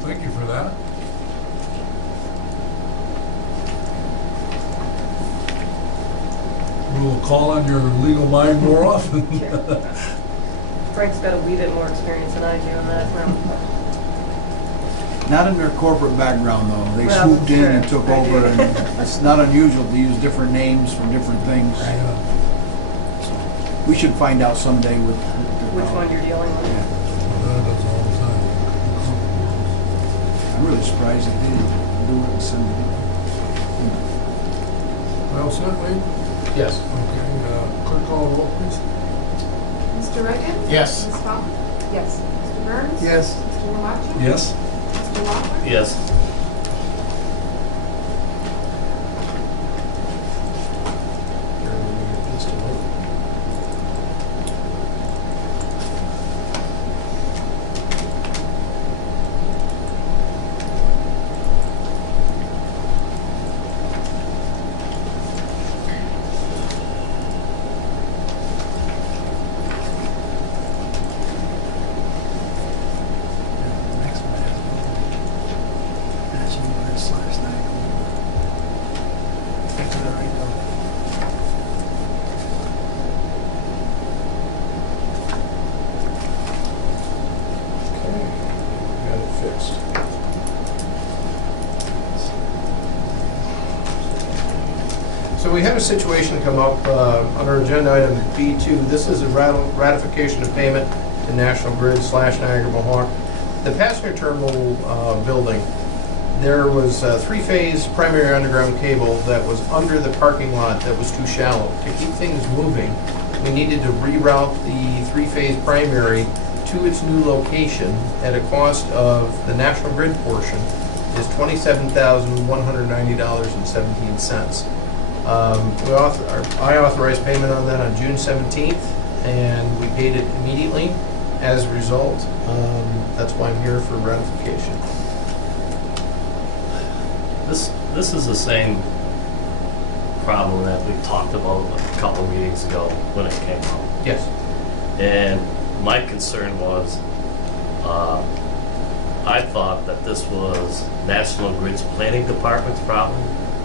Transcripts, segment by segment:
thank you for that. We'll call on your legal mind more often. Frank's got a wee bit more experience than I do on that now. Not in their corporate background, though. They Well, swooped in and sure. took over, and it's not unusual to use different names for different things. Yeah. We should find out someday with Which one you're dealing with. Yeah. That does all the time. I'm really surprised they didn't do it and send it in. Well said, Wade? Yes. Okay, clerk call the roll, please. Mr. Reagan? Yes. Ms. Fox? Yes. Mr. Burns? Yes. Mr. Womack? Yes. Mr. Walker? Yes. Next one has matching words last night. Get to that right now. Okay, got it fixed. So we had a situation come up under agenda item B2. This is a ratification of payment to National Grid / Niagara Mohawk. The passenger terminal building, there was a three-phase primary underground cable that was under the parking lot that was too shallow. To keep things moving, we needed to reroute the three-phase primary to its new location at a cost of the National Grid portion is $27,190.17. I authorized payment on that on June 17th, and we paid it immediately. As a result, that's why I'm here for ratification. This is the same problem that we talked about a couple of meetings ago when it came up. Yes. And my concern was, I thought that this was National Grid's planning department's problem,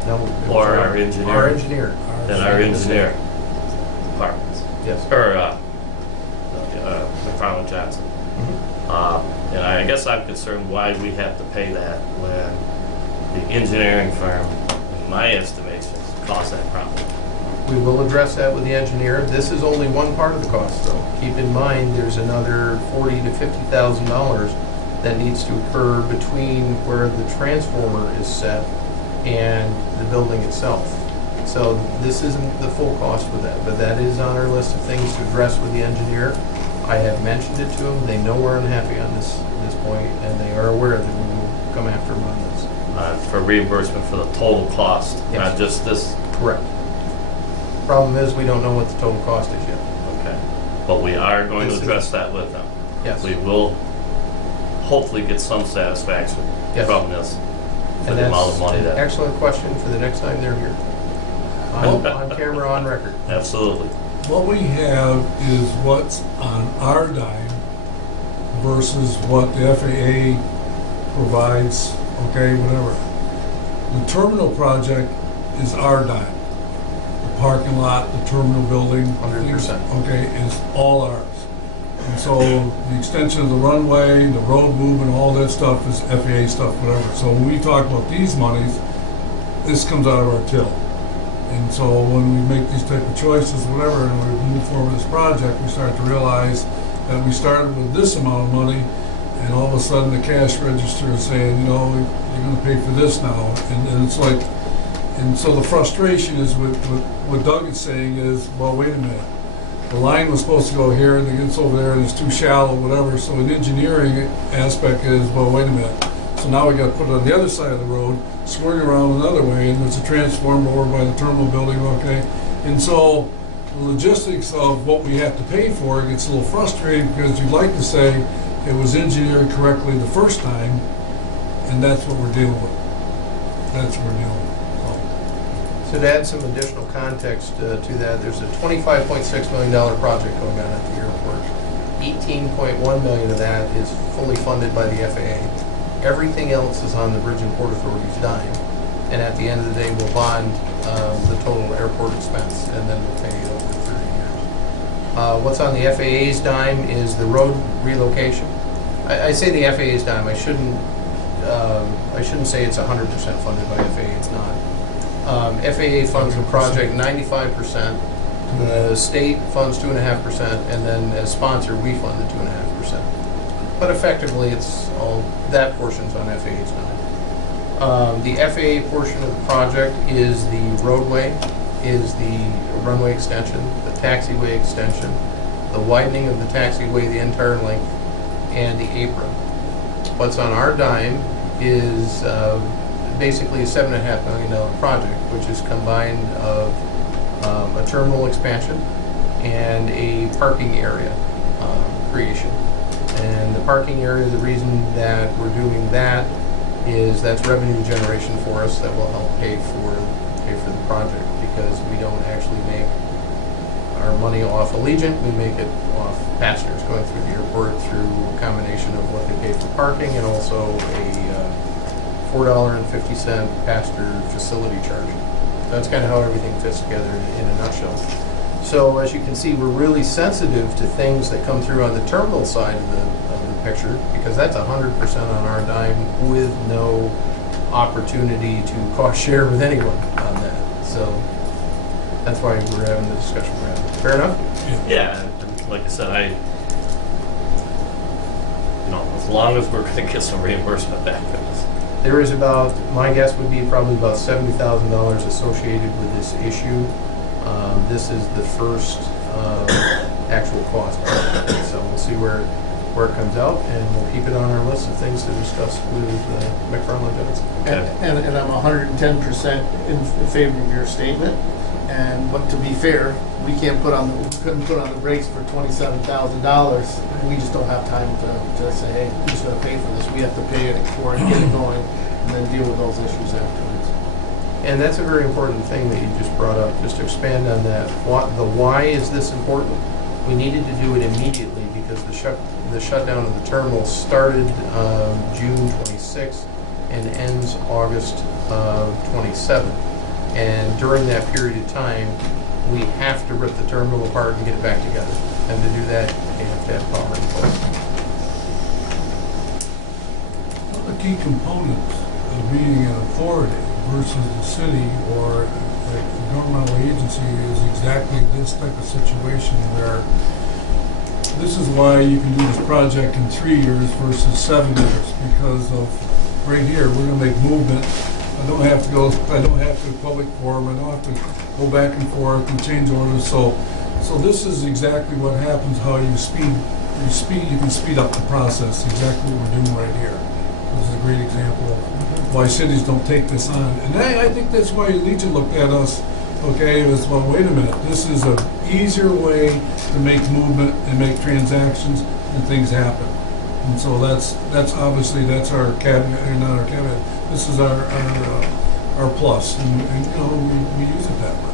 No. it was or our engineer. Our engineer. than our engineer departments. Yes. Or, McFarland Johnson. And I guess I'm concerned why we have to pay that when the engineering firm, in my estimations, caused that problem. We will address that with the engineer. This is only one part of the cost, though. Keep in mind, there's another $40,000 to $50,000 that needs to occur between where the transformer is set and the building itself. So this isn't the full cost with that, but that is on our list of things to address with the engineer. I have mentioned it to them. They know we're unhappy on this point, and they are aware that we will come after them on this. For reimbursement for the total cost, Yes. not just this. Correct. Problem is, we don't know what the total cost is yet. Okay. But we are going to This is- address that with them. Yes. We will hopefully get some satisfaction Yes. from this for And the amount that's of money an that. excellent question for the next time they're here. On camera, on record. Absolutely. What we have is what's on our dime versus what the FAA provides, okay, whatever. The terminal project is our dime. The parking lot, the terminal building. 100%. Okay, is all ours. And so the extension of the runway, the road movement, all that stuff is FAA stuff, whatever. So when we talk about these monies, this comes out of our till. And so when we make these type of choices, whatever, and we move forward with this project, we start to realize that we started with this amount of money, and all of a sudden the cash register is saying, you know, you're gonna pay for this now. And it's like, and so the frustration is with what Doug is saying is, well, wait a minute. The line was supposed to go here, and it gets over there, and it's too shallow, whatever. So an engineering aspect is, well, wait a minute. So now we got to put it on the other side of the road, swing around another way, and there's a transformer over by the terminal building, okay? And so the logistics of what we have to pay for gets a little frustrating because you'd like to say it was engineered correctly the first time, and that's what we're dealing with. That's what we're dealing with. So to add some additional context to that, there's a $25.6 million project going on at the airport. $18.1 million of that is fully funded by the FAA. Everything else is on the Bridge and Port Authority's dime. And at the end of the day, we'll bond the total airport expense, and then we'll pay it over 30 years. What's on the FAA's dime is the road relocation. I say the FAA's dime. I shouldn't say it's 100% funded by FAA. It's not. FAA funds the project 95%. The state funds 2.5%, and then as sponsor, we fund the 2.5%. But effectively, it's all that portion's on FAA's dime. The FAA portion of the project is the roadway, is the runway extension, the taxiway extension, the widening of the taxiway the entire length, and the apron. What's on our dime is basically a $7.5 million project, which is combined of a terminal expansion and a parking area creation. And the parking area, the reason that we're doing that is that's revenue generation for us that will help pay for the project, because we don't actually make our money off Allegiant, we make it off passengers going through the airport through a combination of what they pay for parking and also a $4.50 passenger facility charge. That's kind of how everything fits together in a nutshell. So as you can see, we're really sensitive to things that come through on the terminal side of the picture, because that's 100% on our dime with no opportunity to cost share with anyone on that. So that's why we're having the discussion we're having. Fair enough? Yeah, and like I said, as long as we're going to get some reimbursement back from this. There is about, my guess would be probably about $70,000 associated with this issue. This is the first actual cost. So we'll see where it comes out, and we'll keep it on our list of things to discuss with McFarland Johnson. And I'm 110% in favor of your statement. But to be fair, we couldn't put on the brakes for $27,000. We just don't have time to say, hey, who's going to pay for this? We have to pay it for it, get it going, and then deal with those issues afterwards. And that's a very important thing that you just brought up, just to expand on that. Why is this important? We needed to do it immediately because the shutdown of the terminal started June 26th and ends August 27th. And during that period of time, we have to rip the terminal apart and get it back together. And to do that, you have to have power in place. One of the key components of being an authority versus the city or a governmental agency is exactly this type of situation where this is why you can do this project in 3 years versus 7 years, because of right here, we're going to make movement. I don't have to public forum, I don't have to go back and forth and change orders. So this is exactly what happens, how you can speed up the process, exactly what we're doing right here. This is a great example of why cities don't take this on. And I think that's why Legion looked at us, okay, as, well, wait a minute, this is an easier way to make movement and make transactions and things happen. And so that's obviously, that's our cabinet, or not our cabinet, this is our plus, and we use it that way.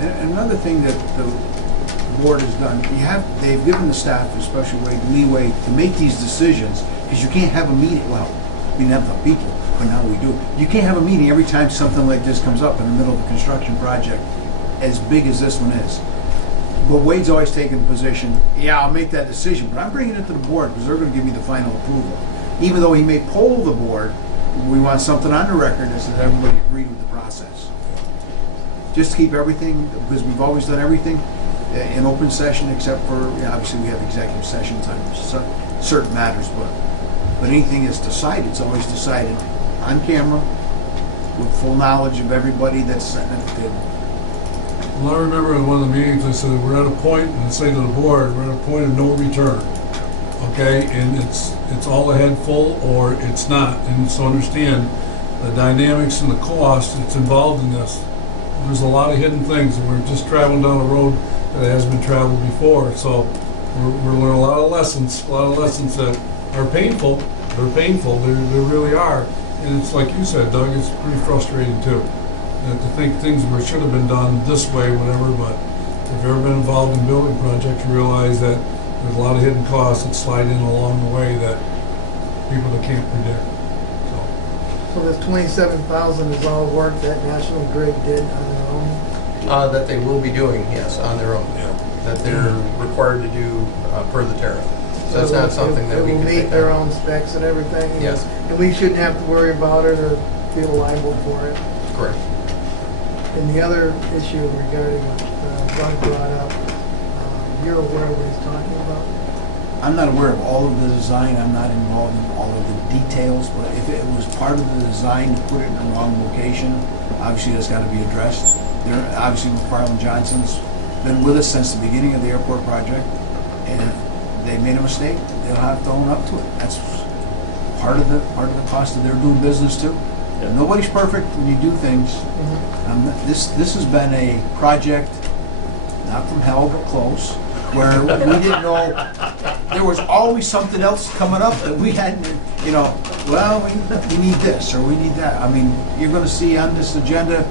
And another thing that the board has done, they've given the staff a special leeway to make these decisions, because you can't have a meeting, well, we didn't have the people, but now we do. You can't have a meeting every time something like this comes up in the middle of a construction project as big as this one is. But Wade's always taken the position, yeah, I'll make that decision, but I'm bringing it to the board because they're going to give me the final approval. Even though he may poll the board, we want something on the record that says everybody agreed with the process. Just to keep everything, because we've always done everything in open session, except for, obviously we have executive sessions on certain matters, but anything is decided, it's always decided on camera with full knowledge of everybody that's sitting at the table. Well, I remember in one of the meetings, I said, we're at a point, and I say to the board, we're at a point of no return, okay? And it's all ahead full, or it's not. And so understand the dynamics and the cost that's involved in this. There's a lot of hidden things, and we're just traveling down a road that hasn't been traveled before. So we're learning a lot of lessons that are painful. They're painful, they really are. And it's like you said, Doug, it's pretty frustrating too. To think things should have been done this way, whatever, but if you've ever been involved in building projects, you realize that there's a lot of hidden costs that slide in along the way that people that can't predict, so. So this 27,000 is all work that National Grid did on their own? That they will be doing, yes, on their own. Yeah. That they're required to do per the tariff. So it's not something that we can It will take meet their on. own specs and everything? Yes. And we shouldn't have to worry about it or feel liable for it? Correct. And the other issue regarding what Doug brought up, you're aware of what he's talking about? I'm not aware of all of the design, I'm not involved in all of the details, but if it was part of the design to put it in the wrong location, obviously that's gotta be addressed. They're, obviously McFarland Johnson's been with us since the beginning of the airport project, and if they made a mistake, they'll have to own up to it. That's part of the cost of their doing business too. Yeah. Nobody's perfect when you do things. This has been a project, not from hell, but close, where we didn't know, there was always something else coming up that we hadn't, well, we need this, or we need that. I mean, you're gonna see on this agenda,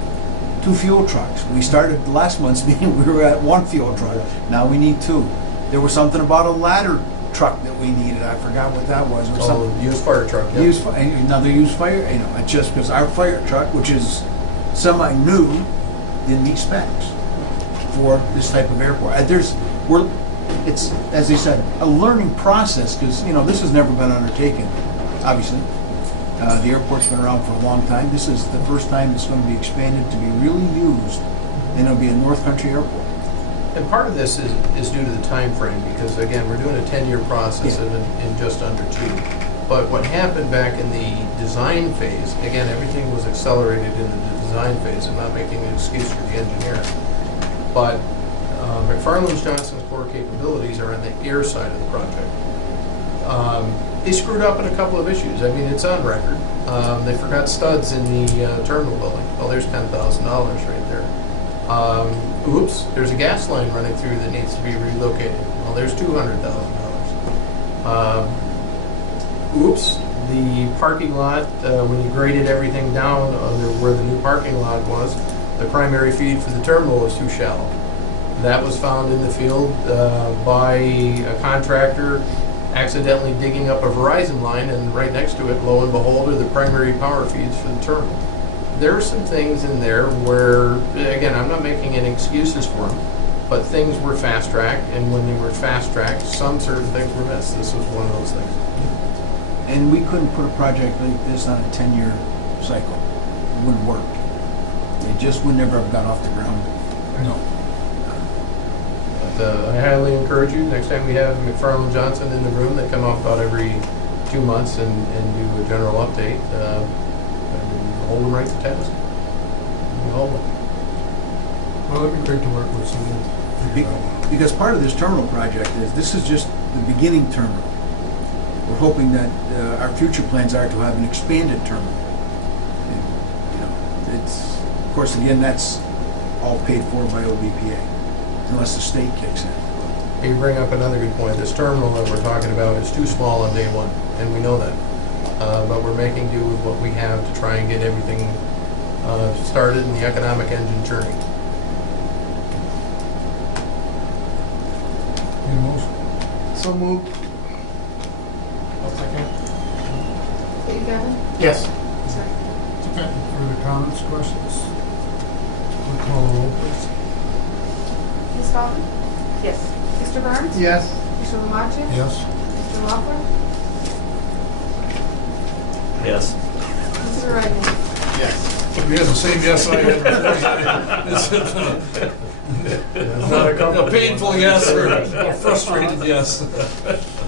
2 fuel trucks. We started last month's meeting, we were at 1 fuel truck, now we need 2. There was something about a ladder truck that we needed, I forgot what that was, or something. Oh, used fire truck, yeah. Another used fire, it's just because our fire truck, which is semi-new, didn't meet specs for this type of airport. It's, as they said, a learning process, because, this has never been undertaken, obviously. The airport's been around for a long time. This is the first time it's going to be expanded to be really used, and it'll be a North Country airport. And part of this is due to the time frame, because again, we're doing a 10-year process in just under 2. But what happened back in the design phase, again, everything was accelerated in the design phase. I'm not making an excuse for the engineer. But McFarland Johnson's core capabilities are on the air side of the project. They screwed up in a couple of issues. I mean, it's on record. They forgot studs in the terminal building. Well, there's $10,000 right there. Oops, there's a gas line running through that needs to be relocated. Well, there's $200,000. Oops, the parking lot, when you graded everything down under where the new parking lot was, the primary feed for the terminal was too shallow. That was found in the field by a contractor accidentally digging up a Verizon line, and right next to it, lo and behold, are the primary power feeds for the terminal. There are some things in there where, again, I'm not making any excuses for them, but things were fast-tracked, and when they were fast-tracked, some certain things were missed. This was one of those things. And we couldn't put a project like this on a 10-year cycle. It wouldn't work. It just would never have got off the ground. No. But I highly encourage you, next time we have McFarland Johnson in the room, they come up about every 2 months and do a general update. And hold them right to task. Hold them. Well, it'd be great to work with someone. Be- Because part of this terminal project is, this is just the beginning terminal. We're hoping that our future plans are to have an expanded terminal. And, it's, of course, again, that's all paid for by OBPA, unless the state kicks in. You bring up another good point. This terminal that we're talking about is too small on day one, and we know that. But we're making do with what we have to try and get everything started and the economic engine turning. Need a motion? So moved. Steve Gavin? Yes. Sorry. Okay. Further comments, questions? We'll call the roll, please. Ms. Dalton? Yes. Mr. Burns? Yes. Mr. Lamaccia? Yes? Mr. Loeffler? Yes. Mr. Reagan? He has the same yes I had before. A painful yes or a frustrated yes.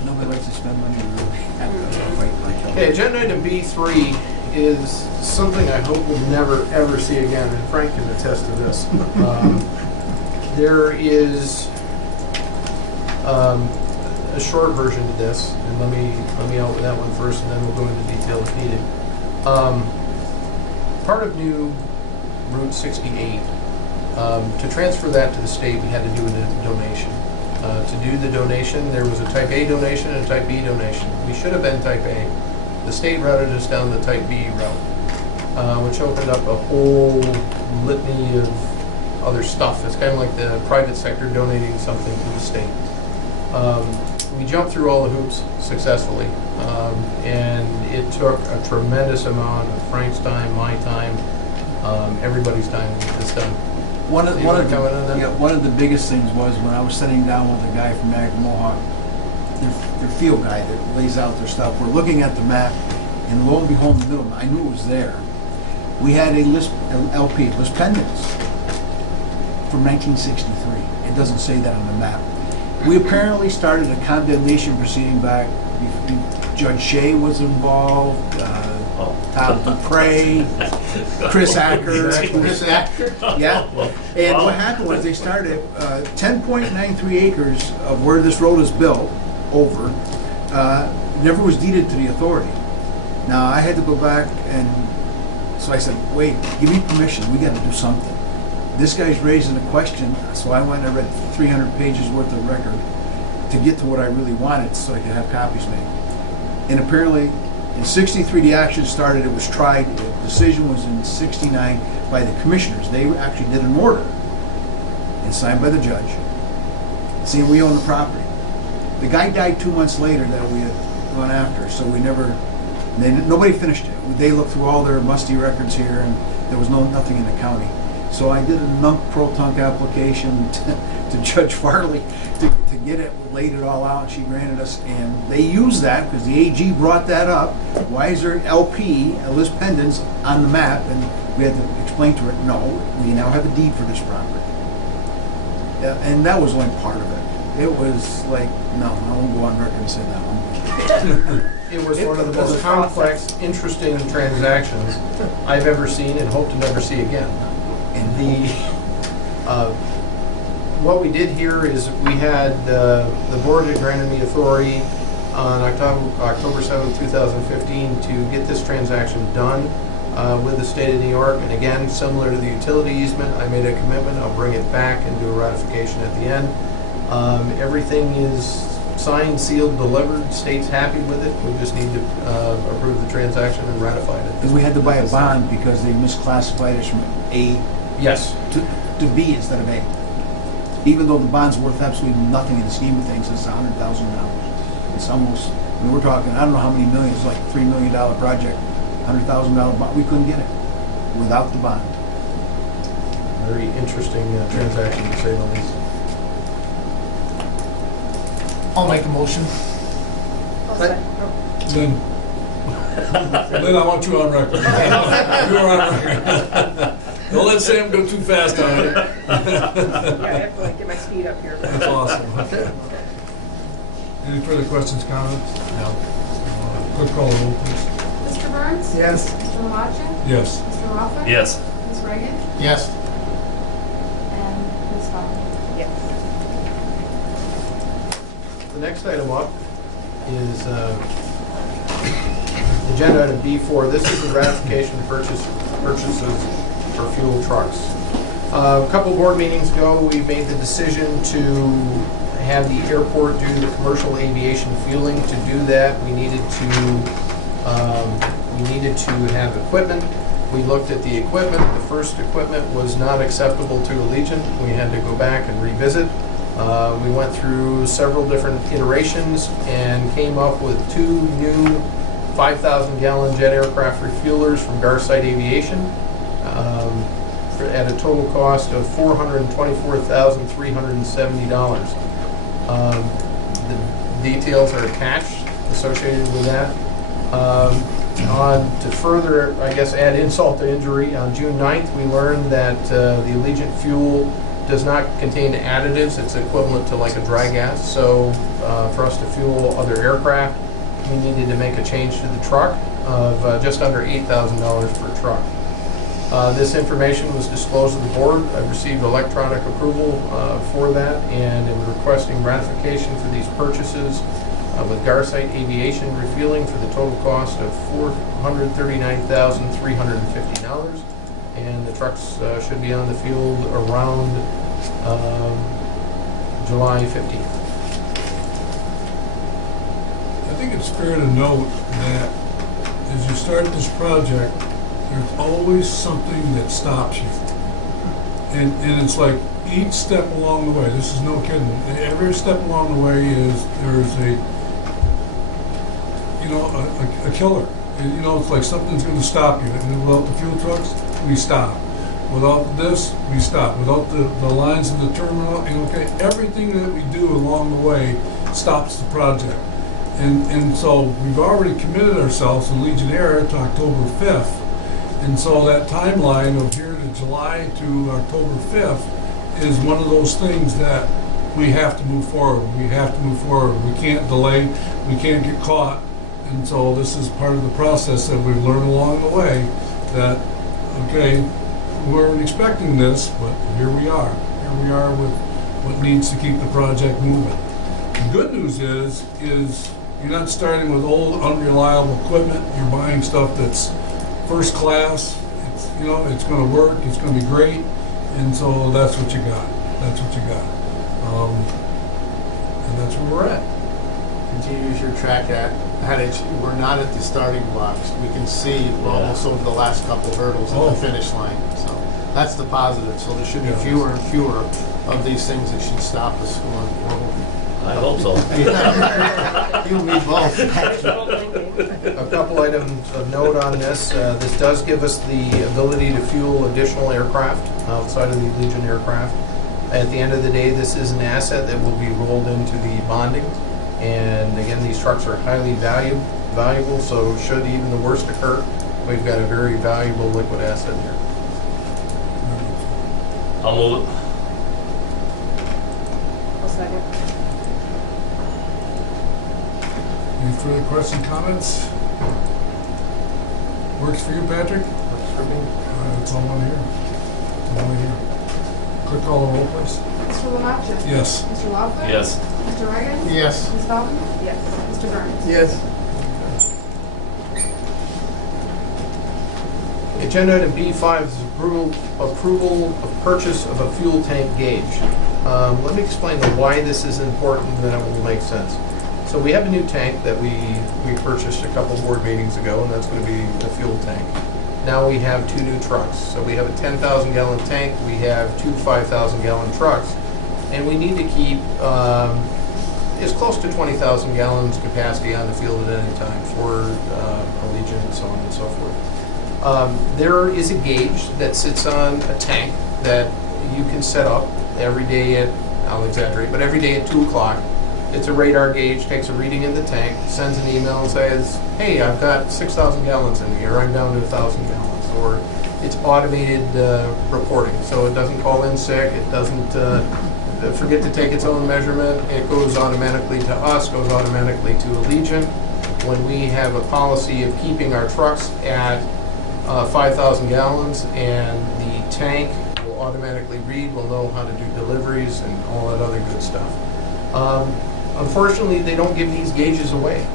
Nobody likes to spend money on road. Okay, agenda item B3 is something I hope we'll never ever see again, and Frank can attest to this. There is a short version to this, and let me out with that one first, and then we'll go into detail if needed. Part of new Route 68, to transfer that to the state, we had to do a donation. To do the donation, there was a Type A donation and a Type B donation. We should have been Type A. The state routed us down the Type B route, which opened up a whole litany of other stuff. It's kind of like the private sector donating something to the state. We jumped through all the hoops successfully, and it took a tremendous amount of Frank's time, my time, everybody's time to get this done. One of You wanna the, comment on that? yeah, one of the biggest things was when I was sitting down with a guy from Niagara Mohawk, their field guy that lays out their stuff. We're looking at the map, and lo and behold, in the middle, I knew it was there. We had a list, LP, list pendants from 1963. It doesn't say that on the map. We apparently started a condemnation proceeding back. Judge Shea was involved, Todd Dupre, Chris Acker. Yeah. And what happened was they started 10.93 acres of where this road is built over, never was deeded to the authority. Now, I had to go back and, so I said, wait, give me permission, we gotta do something. This guy's raising a question, so I went and read 300 pages worth of record to get to what I really wanted so I could have copies made. And apparently, in 63, the action started, it was tried, the decision was in 69 by the commissioners. They actually did an order and signed by the judge, saying we own the property. The guy died 2 months later that we had gone after, so we never, nobody finished it. They looked through all their musty records here, and there was nothing in the county. So I did a nunc-pro-tunc application to Judge Farley to get it, laid it all out, she granted us, and they used that, because the AG brought that up. Why is there LP, a list pendants, on the map? And we had to explain to her, no, we now have a deed for this property. Yeah, and that was only part of it. It was like, no, I won't go on record and say that one. It was one of the most complex, interesting transactions I've ever seen and hope to never see again. And what we did here is we had the board had granted me authority on October 7th, 2015 to get this transaction done with the state of New York. And again, similar to the utility easement, I made a commitment. I'll bring it back and do a ratification at the end. Everything is signed, sealed, delivered. State's happy with it. We just need to approve the transaction and ratify it. Because we had to buy a bond because they misclassified us from A Yes. to B instead of A. Even though the bond's worth absolutely nothing in the scheme of things, it's $100,000. It's almost, I mean, we're talking, I don't know how many millions, it's like a $3 million project, $100,000 bond, we couldn't get it without the bond. Very interesting transaction, to say the least. I'll make a motion. Lynn, Lynn, I want you on record. You are on record. Don't let Sam go too fast on it. Yeah, I have to like get my speed up here. That's awesome. Okay. Any further questions, comments? No. Clerk call the roll, please. Mr. Burns? Yes. Mr. Lamache? Yes. Mr. Rothman? Yes. Ms. Reagan? Yes. And Ms. Bowden? Yes. The next item up is agenda item B4. This is the ratification of purchases for fuel trucks. A couple board meetings ago, we made the decision to have the airport do the commercial aviation fueling. To do that, we needed to have equipment. We looked at the equipment. The first equipment was not acceptable to Allegiant. We had to go back and revisit. We went through several different iterations and came up with 2 new 5,000-gallon jet aircraft refuelers from Garside Aviation at a total cost of $424,370. The details are attached associated with that. To further, I guess, add insult to injury, on June 9th, we learned that the Allegiant fuel does not contain additives. It's equivalent to like a dry gas. So for us to fuel other aircraft, we needed to make a change to the truck of just under $8,000 per truck. This information was disclosed to the board. I've received electronic approval for that and am requesting ratification for these purchases with Garside Aviation refueling for the total cost of $439,350. And the trucks should be on the field around July 15th. I think it's fair to note that as you start this project, there's always something that stops you. And it's like each step along the way, this is no kidding, every step along the way there's a killer. you know, it's like something's gonna stop you. And without the fuel trucks, we stop. Without this, we stop. Without the lines in the terminal, and okay, everything that we do along the way stops the project. And so we've already committed ourselves in Legionnaire to October 5th. And so that timeline of here to July to October 5th is one of those things that we have to move forward. We have to move forward. We can't delay. We can't get caught. And so this is part of the process that we've learned along the way that, okay, we weren't expecting this, but here we are. Here we are with what needs to keep the project moving. The good news is you're not starting with old, unreliable equipment. You're buying stuff that's first class. It's, you know, it's going to work. It's going to be great. And so that's what you got. That's what you got. And that's where we're at. Continue to use your track adage, we're not at the starting blocks. We can see we're almost over the last couple hurdles at the finish line. So that's the positive. So there should be fewer and fewer of these things that should stop us going forward. I hope so. You and me both. Wishful thinking. A couple items of note on this. This does give us the ability to fuel additional aircraft outside of the Legion aircraft. At the end of the day, this is an asset that will be rolled into the bonding. And again, these trucks are highly valuable, so should even the worst occur, we've got a very valuable liquid asset here. I'll move it. I'll second. Any further questions, comments? Works for you, Patrick? Works for me. All right, that's all I want to hear. That's all I want to hear. Clerk, call the roll, please. Mr. Lamaccia? Yes. Mr. Lockwood? Yes. Mr. Reagan? Yes. Ms. Dalton? Yes. Mr. Burns? Yes. Agenda item B5 is approval of purchase of a fuel tank gauge. Let me explain why this is important, and then it will make sense. So we have a new tank that we purchased a couple board meetings ago, and that's going to be a fuel tank. Now we have two new trucks. So we have a 10,000 gallon tank, we have two 5,000 gallon trucks, and we need to keep as close to 20,000 gallons capacity on the field at any time for Allegiant and so on and so forth. There is a gauge that sits on a tank that you can set up every day at, I'll exaggerate, but every day at 2 o'clock. It's a radar gauge, takes a reading in the tank, sends an email and says, hey, I've got 6,000 gallons in here, I'm down to 1,000 gallons. Or it's automated reporting, so it doesn't call in sick, it doesn't forget to take its own measurement, it goes automatically to us, goes automatically to Allegiant. When we have a policy of keeping our trucks at 5,000 gallons and the tank will automatically read, we'll know how to do deliveries and all that other good stuff. Unfortunately, they don't give these gauges away.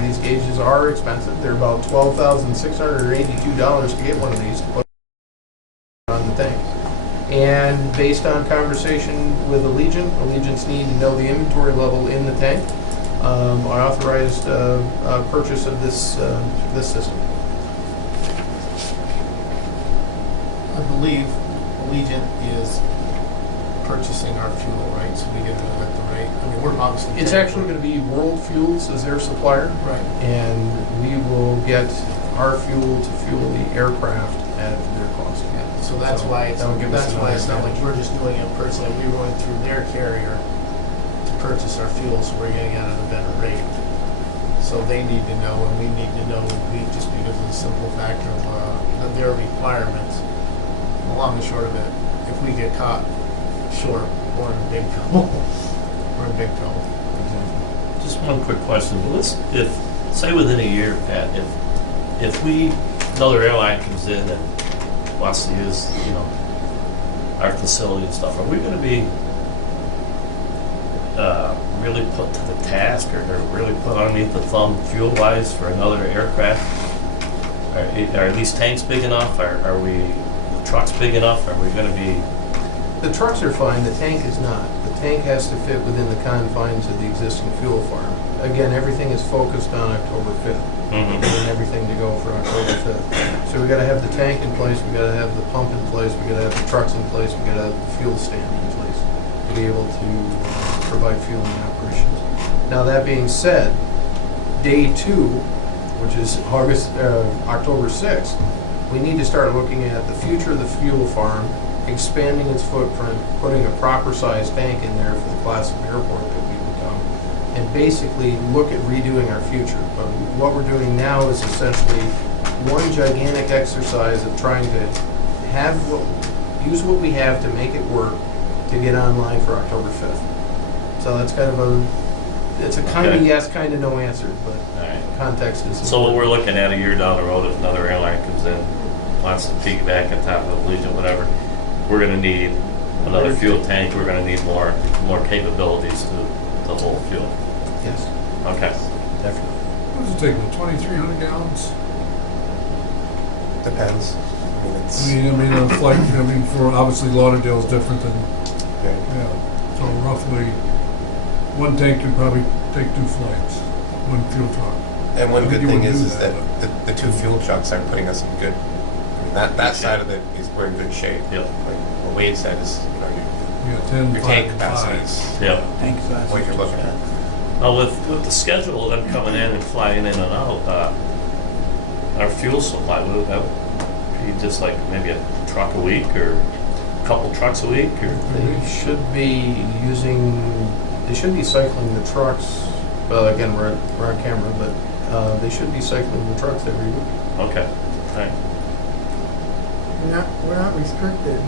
These gauges are expensive. They're about $12,682 to get one of these to put on the tank. And based on conversation with Allegiant's need to know the inventory level in the tank, I authorized purchase of this system. I believe Allegiant is purchasing our fuel, right? So we get it at the rate. I mean, we're obviously. It's actually going to be World Fuels as their supplier. Right. And we will get our fuel to fuel the aircraft at their cost. Yeah. So that's why it's, that would give us that's an why it's not advantage. like we're just doing it personally. We went through their carrier to purchase our fuel, so we're getting it at a better rate. So they need to know, and we need to know, just because of the simple factor of their requirements. The long and short of it, if we get caught short, we're in big trouble. We're in big trouble. Just one quick question. If, say within a year, Pat, if another airline comes in and wants to use, our facility and stuff, are we going to be really put to the task or really put underneath the thumb fuel-wise for another aircraft? Are these tanks big enough? Are the trucks big enough? Are we going to be... The trucks are fine, the tank is not. The tank has to fit within the confines of the existing fuel farm. Again, everything is focused on October 5th. Mhm. And everything to go for October 5th. So we gotta have the tank in place, we gotta have the pump in place, we gotta have the trucks in place, we gotta have the fuel stand in place to be able to provide fueling operations. Now that being said, day 2 which is October 6th, we need to start looking at the future of the fuel farm, expanding its footprint, putting a proper sized tank in there for the class of airport that we become, and basically look at redoing our future. But what we're doing now is essentially one gigantic exercise of trying to use what we have to make it work to get online for October 5th. So that's kind of it's a kind of Okay. yes, kind of no answer, but All right. context is So what important. we're looking at a year down the road, if another airline comes in, wants to piggyback on top of Legion, whatever, we're gonna need another fuel tank, we're gonna need more capabilities to hold fuel. Yes, Okay. definitely. What does it take, about 2,300 gallons? Depends. I mean, it's, A flight, for obviously Lauderdale's different than, yeah. yeah. So roughly, one tank could probably take 2 flights, one fuel truck. And one I good think you thing would is, do is that, that the 2 fuel trucks are putting us in good, I mean, that side of it is, we're in good shape. Yep. Like what Wade said is, Yeah, 10, your 5, tank and capacity 5. is Yeah. Tank size. what you're looking at. Now with the schedule of them coming in and flying in and out, our fuel supply, would that be just like maybe a truck a week or a couple trucks a week or? They should be cycling the trucks, well, again, we're on camera, but they should be cycling the trucks every week. Okay, all right. We're not restricted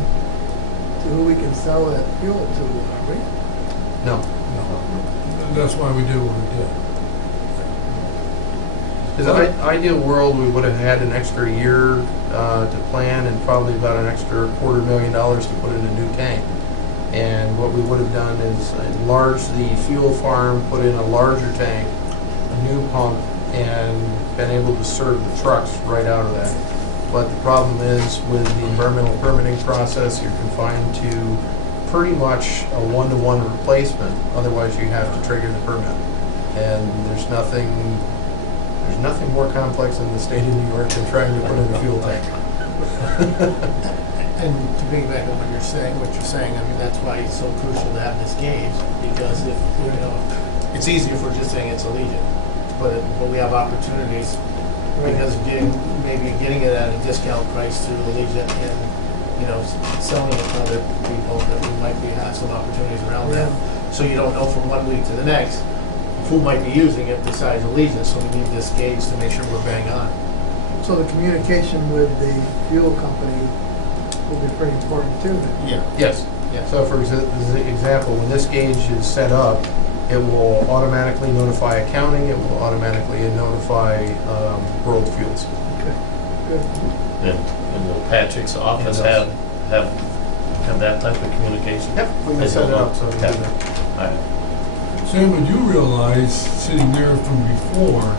to who we can sell that fuel to, are we? No. No. That's why we did what we did. Because in ideal world, we would have had an extra year to plan and probably about an extra $250,000 to put in a new tank. And what we would have done is enlarged the fuel farm, put in a larger tank, a new pump, and been able to serve the trucks right out of that. But the problem is with the environmental permitting process, you're confined to pretty much a one-to-one replacement. Otherwise, you have to trigger the permit. And there's nothing more complex in the state of New York than trying to put in a fuel tank. And to piggyback on what you're saying, I mean, that's why it's so crucial to have this gauge, because if, it's easy if we're just saying it's a Legion, but we have opportunities because of getting it at a discount price to the Legion and, selling it to other people that we might have some opportunities around that. So you don't know from one week to the next who might be using it besides Allegiant, so we need this gauge to make sure we're bang on. So the communication with the fuel company will be pretty important too. then. Yeah. Yes. Yeah. So for example, when this gauge is set up, it will automatically notify accounting, it will automatically notify World Fuels. Good. And will Patrick's office It does. have that type of communication? Yep, we can set it up so we can do that. All right. Sam, would you realize, sitting there from before,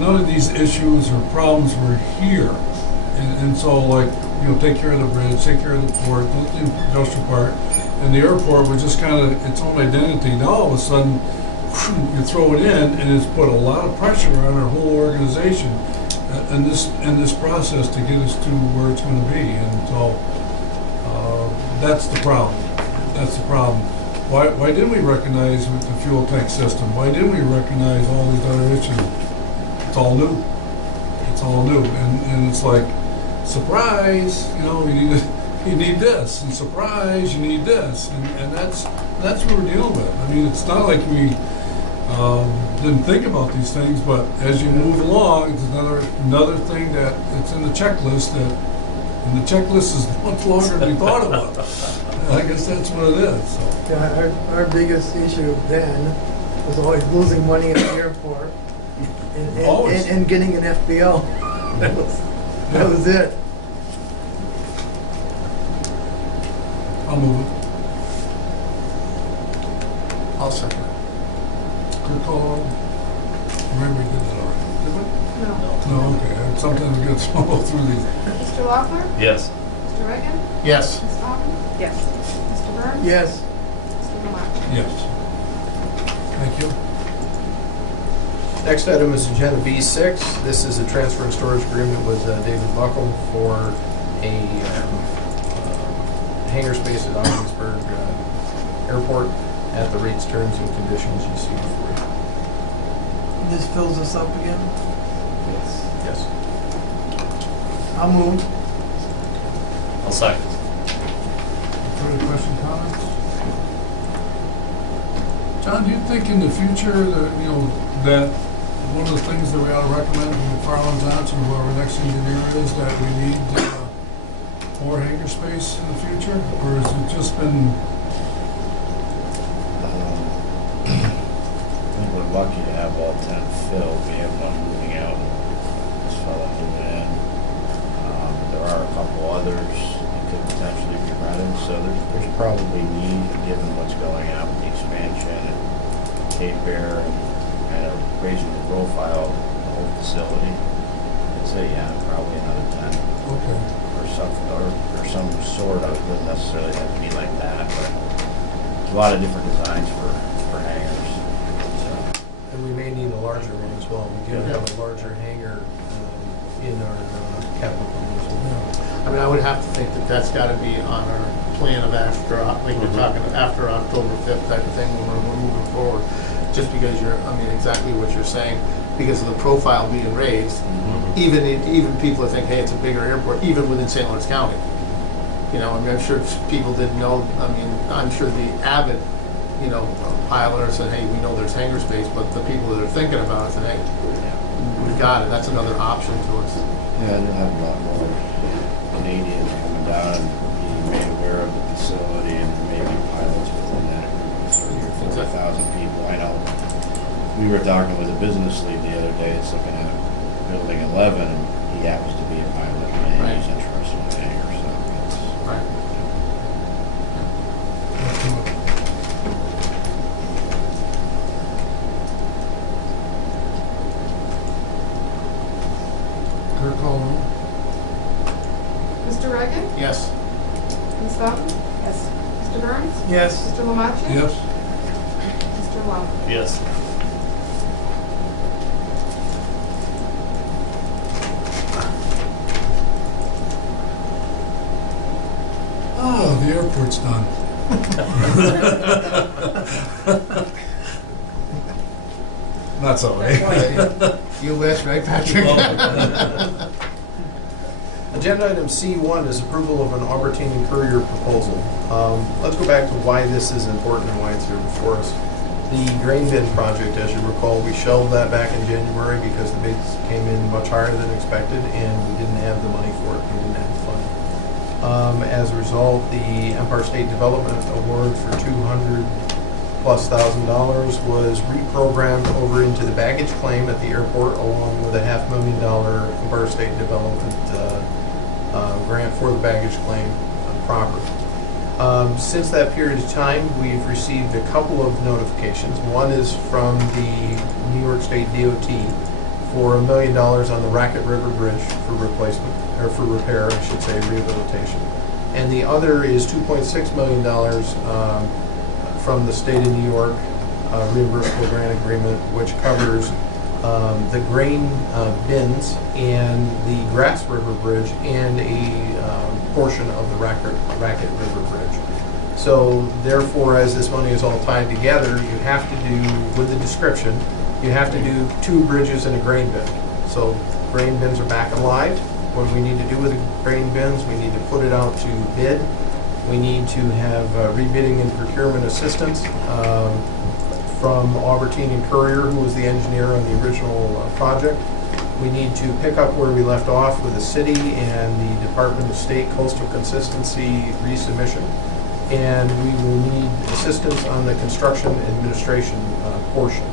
none of these issues or problems were here. And so, like, take care of the bridge, take care of the port, the industrial park, and the airport was just kind of its own identity. Now, all of a sudden, you throw it in, and it's put a lot of pressure on our whole organization in this process to get us to where it's going to be. And so, that's the problem. That's the problem. Why didn't we recognize with the fuel tank system? Why didn't we recognize all these other issues? It's all new. It's all new. And it's like, surprise, you need this, and surprise, you need this. And that's what we're dealing with. I mean, it's not like we didn't think about these things, but as you move along, it's another thing that it's in the checklist and the checklist is much longer than we thought about. I guess that's what it is. So. Yeah, our biggest issue then was always losing money at the airport Always. and getting an FBO. That was it. I'll move it. I'll second it. Good call. Maybe we did that already. Did we? No. No, okay. Sometimes we get small through these. Mr. Loeffler? Yes. Mr. Reagan? Yes. Ms. Augustine? Yes. Mr. Burns? Yes. Mr. Lamont? Yes. Thank you. Next item is Agenda B6. This is a transfer and storage agreement with David Buckle for a hangar space at Ogdensburg Airport at the rates, terms, and conditions you see before you. This fills us up again. I'll move. I'll second. Further question, comments? John, do you think in the future that, that one of the things that we ought to recommend from McFarland Johnson, whoever the next engineer is, that we need more hangar space in the future? Or has it just been, I think we're lucky to have all 10 filled. We have one moving out, this fellow moving in. There are a couple others that could potentially be rented, so there's probably need, given what's going on with the expansion and Cape Air and kind of raising the profile of the whole facility. I'd say, yeah, probably another 10 okay. or some sort of, it doesn't necessarily have to be like that, but there's a lot of different designs for hangars. So. And we may need a larger one as well. We do have a larger hangar in our capital plan as well. I mean, I would have to think that that's gotta be on our plan of after, like we're talking after October 5th type of thing when we're moving forward. Just because exactly what you're saying, because of the profile being raised, even people that think, hey, it's a bigger airport, even within St. Lawrence County. I'm sure people didn't know, I'm sure the avid, pilot said, hey, we know there's hangar space, but the people that are thinking about it said, hey, we've got it, that's another option to us. Yeah, they'll have a lot more Canadians coming down and being made aware of the facility and maybe pilots within that group of 30 or 40,000 people. I know we were talking with a business lead the other day that's looking at building 11, and he happens to be a pilot and he's interested in the hangar, so it's... Right. Clerk call the roll. Mr. Reagan? Yes. Ms. Dalton? Yes. Mr. Burns? Yes. Mr. Lomacki? Yes? Mr. Waddle? Yes. Oh, the airport's done. Not so, eh? You wish, right, Patrick? Agenda item C1 is approval of an Albertine and Courier proposal. Let's go back to why this is important and why it's here before us. The grain bin project, as you recall, we shelved that back in January because the bids came in much higher than expected and we didn't have the money for it. We didn't have the funding. As a result, the Empire State Development Award for $200,000+ was reprogrammed over into the baggage claim at the airport, along with a $500,000 Empire State Development grant for the baggage claim property. Since that period of time, we've received a couple of notifications. One is from the New York State DOT for $1 million on the Racket River Bridge for replacement, or for repair, I should say, rehabilitation. And the other is $2.6 million from the state of New York reimbursable grant agreement, which covers the grain bins and the Grass River Bridge and a portion of the Racket River Bridge. So therefore, as this money is all tied together, you have to do, with the description, you have to do 2 bridges and a grain bin. So grain bins are back alive. What do we need to do with the grain bins? We need to put it out to bid. We need to have rebidding and procurement assistance from Albertine and Courier, who was the engineer on the original project. We need to pick up where we left off with the city and the Department of State Coastal Consistency resubmission. And we will need assistance on the construction administration portion.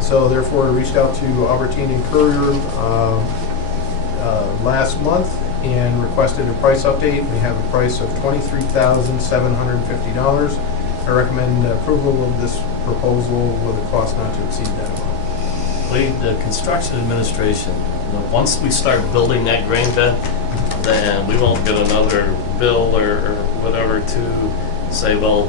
So therefore, I reached out to Albertine and Courier last month and requested a price update. We have a price of $23,750. I recommend approval of this proposal with a cost not to exceed that amount. The construction administration, once we start building that grain bin, then we won't get another bill or whatever to say, well,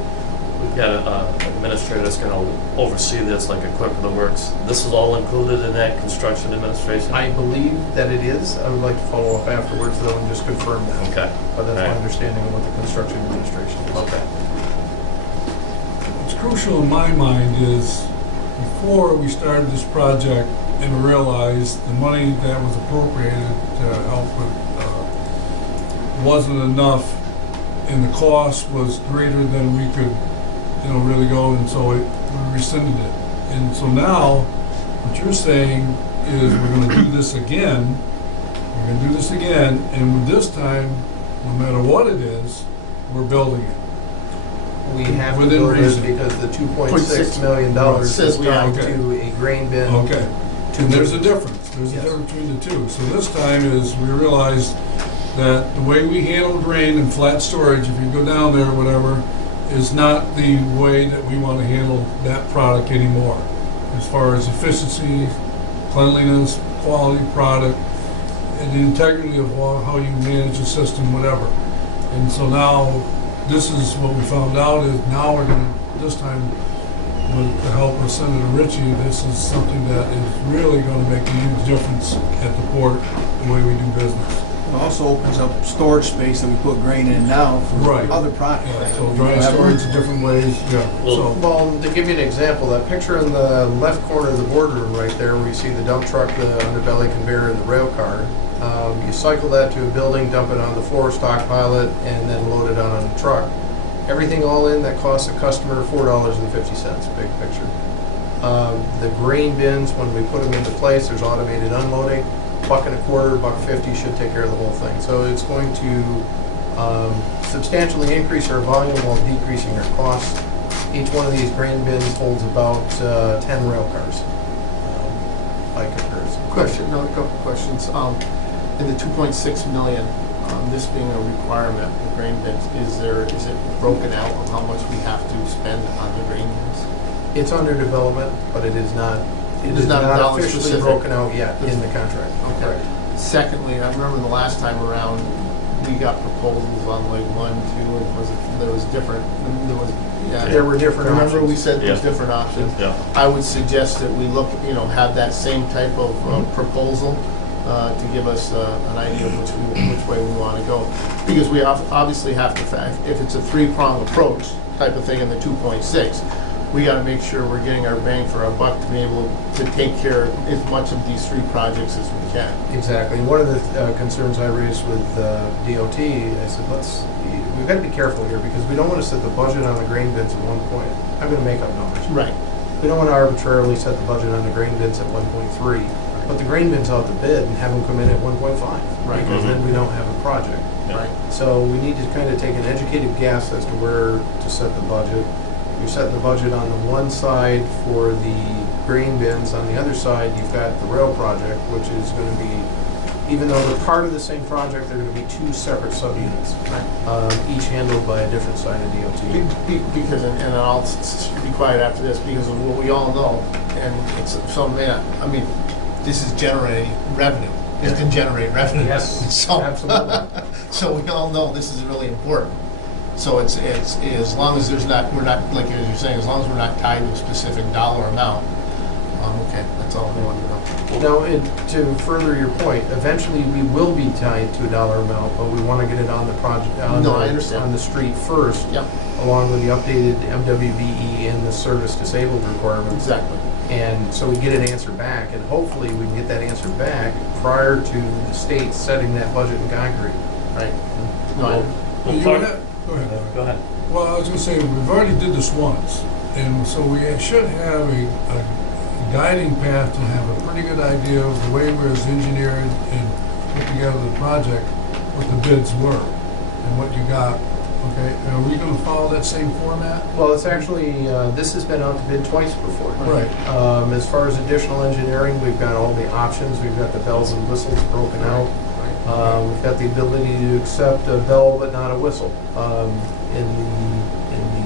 we've got an administrator that's going to oversee this, like Equip the Works. This is all included in that construction administration? I believe that it is. I would like to follow up afterwards, though, and just confirm that. Okay. But that's All my right. understanding of what the construction administration is. Okay. What's crucial in my mind is, before we started this project and realized the money that was appropriated to help with wasn't enough, and the cost was greater than we could, really go, and so we rescinded it. And so now, what you're saying is we're gonna do this again, and this time, no matter what it is, we're building it. We have to Within build this reason. because the $2.6 million is Says we tied have to. to a grain bin. Okay, and there's a difference, Yes. between the two. So this time is, we realized that the way we handle grain and flat storage, if you go down there or whatever, is not the way that we want to handle that product anymore. As far as efficiency, cleanliness, quality product, and the integrity of how you manage the system, whatever. And so now, this is what we found out, is now we're gonna, this time, with the help of Senator Ritchie, this is something that is really gonna make a huge difference at the port, the way we do business. It also opens up storage space that we put grain in now for Right. other products. Yeah, so dry storage in different ways, yeah, so. Well, to give you an example, that picture in the left corner of the boardroom right there, where you see the dump truck, the underbelly conveyor, and the rail car, you cycle that to a building, dump it on the floor, stockpile it, and then load it on a truck. Everything all in, that costs the customer $4.50, big picture. The grain bins, when we put them into place, there's automated unloading, $1.25, $1.50 should take care of the whole thing. So it's going to substantially increase our volume while decreasing our costs. Each one of these grain bins holds about 10 rail cars by comparison. Question, no, a couple questions. In the 2.6 million, this being a requirement, the grain bins, is it broken out on how much we have to spend on the grain bins? It's under development, but it is not dollar officially specific. broken out yet in the contract. Okay. Secondly, I remember the last time around, we got proposals on like 1, 2, and there was different, There were different Remember we options. said there's Yeah. different options? Yeah. I would suggest that we look, have that same type of proposal to give us an idea of which way we want to go. Because we obviously have to, if it's a three-pronged approach type of thing in the 2.6, we got to make sure we're getting our bang for our buck to be able to take care of as much of these 3 projects as we can. Exactly. One of the concerns I raised with DOT, I said, we've got to be careful here because we don't want to set the budget on the grain bins at one point. I'm going to make up numbers. Right. We don't want to arbitrarily set the budget on the grain bins at 1.3, put the grain bins out to bid and have them come in at 1.5. Right. Because then we don't have a project. Right. So we need to kind of take an educated guess as to where to set the budget. You're setting the budget on the one side for the grain bins. On the other side, you've got the rail project, which is going to be, even though they're part of the same project, they're going to be 2 separate subunits, each handled by a different side of DOT. Because, and I'll be quiet after this, because of what we all know, and it's something, I mean, this is generating revenue. This can generate revenue. Yes, So- absolutely. So we all know this is really important. So it's as long as we're not, like as you're saying, as long as we're not tied to a specific dollar amount, okay, that's all I wanted to know. Now, to further your point, eventually we will be tied to a dollar amount, but we want to get it on the project, No, I understand. on the street first, Yep, along with the updated MWBE and the service disabled requirements. exactly. And so we get an answer back, and hopefully we can get that answer back prior to the state setting that budget in concrete. Right. No, I- Well, You part- know, go ahead. Go ahead. Well, I was gonna say, we've already did this once, and so we should have a guiding path to have a pretty good idea of the way we was engineered and put together the project, what the bids were, and what you got, okay? Are we gonna follow that same format? Well, it's actually, this has been out to bid twice before. Right. As far as additional engineering, we've got all the options, we've got the bells and whistles broken out. We've got the ability to accept a bell but not a whistle in the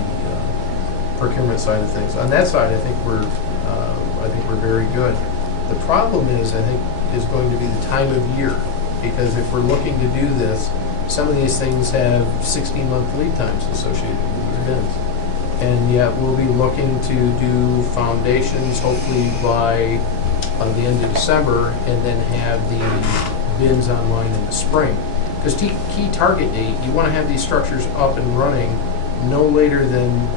procurement side of things. On that side, I think we're very good. The problem is, I think, is going to be the time of year, because if we're looking to do this, some of these things have 16-month lead times associated with the bins. And yet we'll be looking to do foundations hopefully by the end of December, and then have the bins online in the spring. Because key target date, you want to have these structures up and running no later than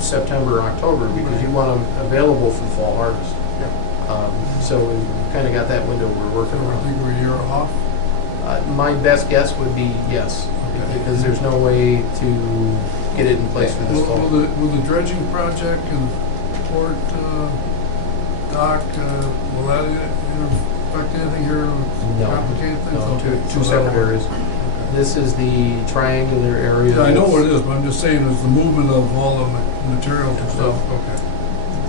September, October, because you want them available for the fall harvest. So we've kind of got that window we're working I around. think we're a year off. My best guess would be yes, because there's no way to get it in place for this fall. Will the dredging project and port dock, will that affect anything here? No. Complicate things? No, Okay, two so separate that'll- areas. This is the triangular area. Yeah, I know what it is, but I'm just saying is the movement of all the materials and stuff, okay.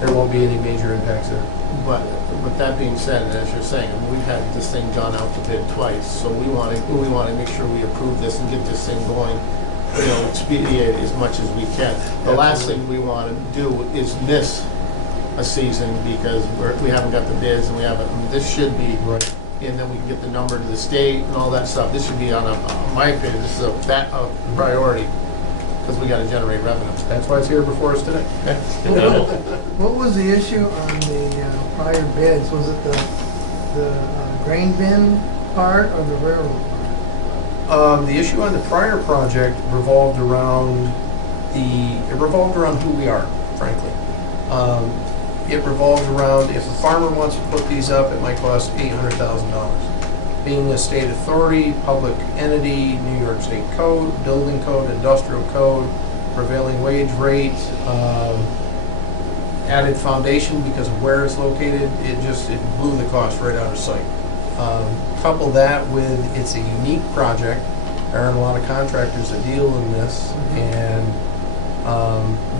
There won't be any major impacts there. But that being said, and as you're saying, we've had this thing gone out to bid twice, so we want to make sure we approve this and get this thing going, expedite as much as we can. The last thing we want to do is miss a season because we haven't got the bids and we haven't, this should be, Right. and then we can get the number to the state and all that stuff. This should be in my opinion, this is a priority because we got to generate revenue. That's why it's here before us today. What was the issue on the prior bids? Was it the grain bin part or the railroad part? The issue on the prior project revolved around who we are, frankly. It revolved around if a farmer wants to put these up, it might cost $800,000. Being a state authority, public entity, New York State code, building code, industrial code, prevailing wage rate, added foundation because of where it's located, it blew the cost right out of sight. Couple that with it's a unique project. There aren't a lot of contractors that deal in this, and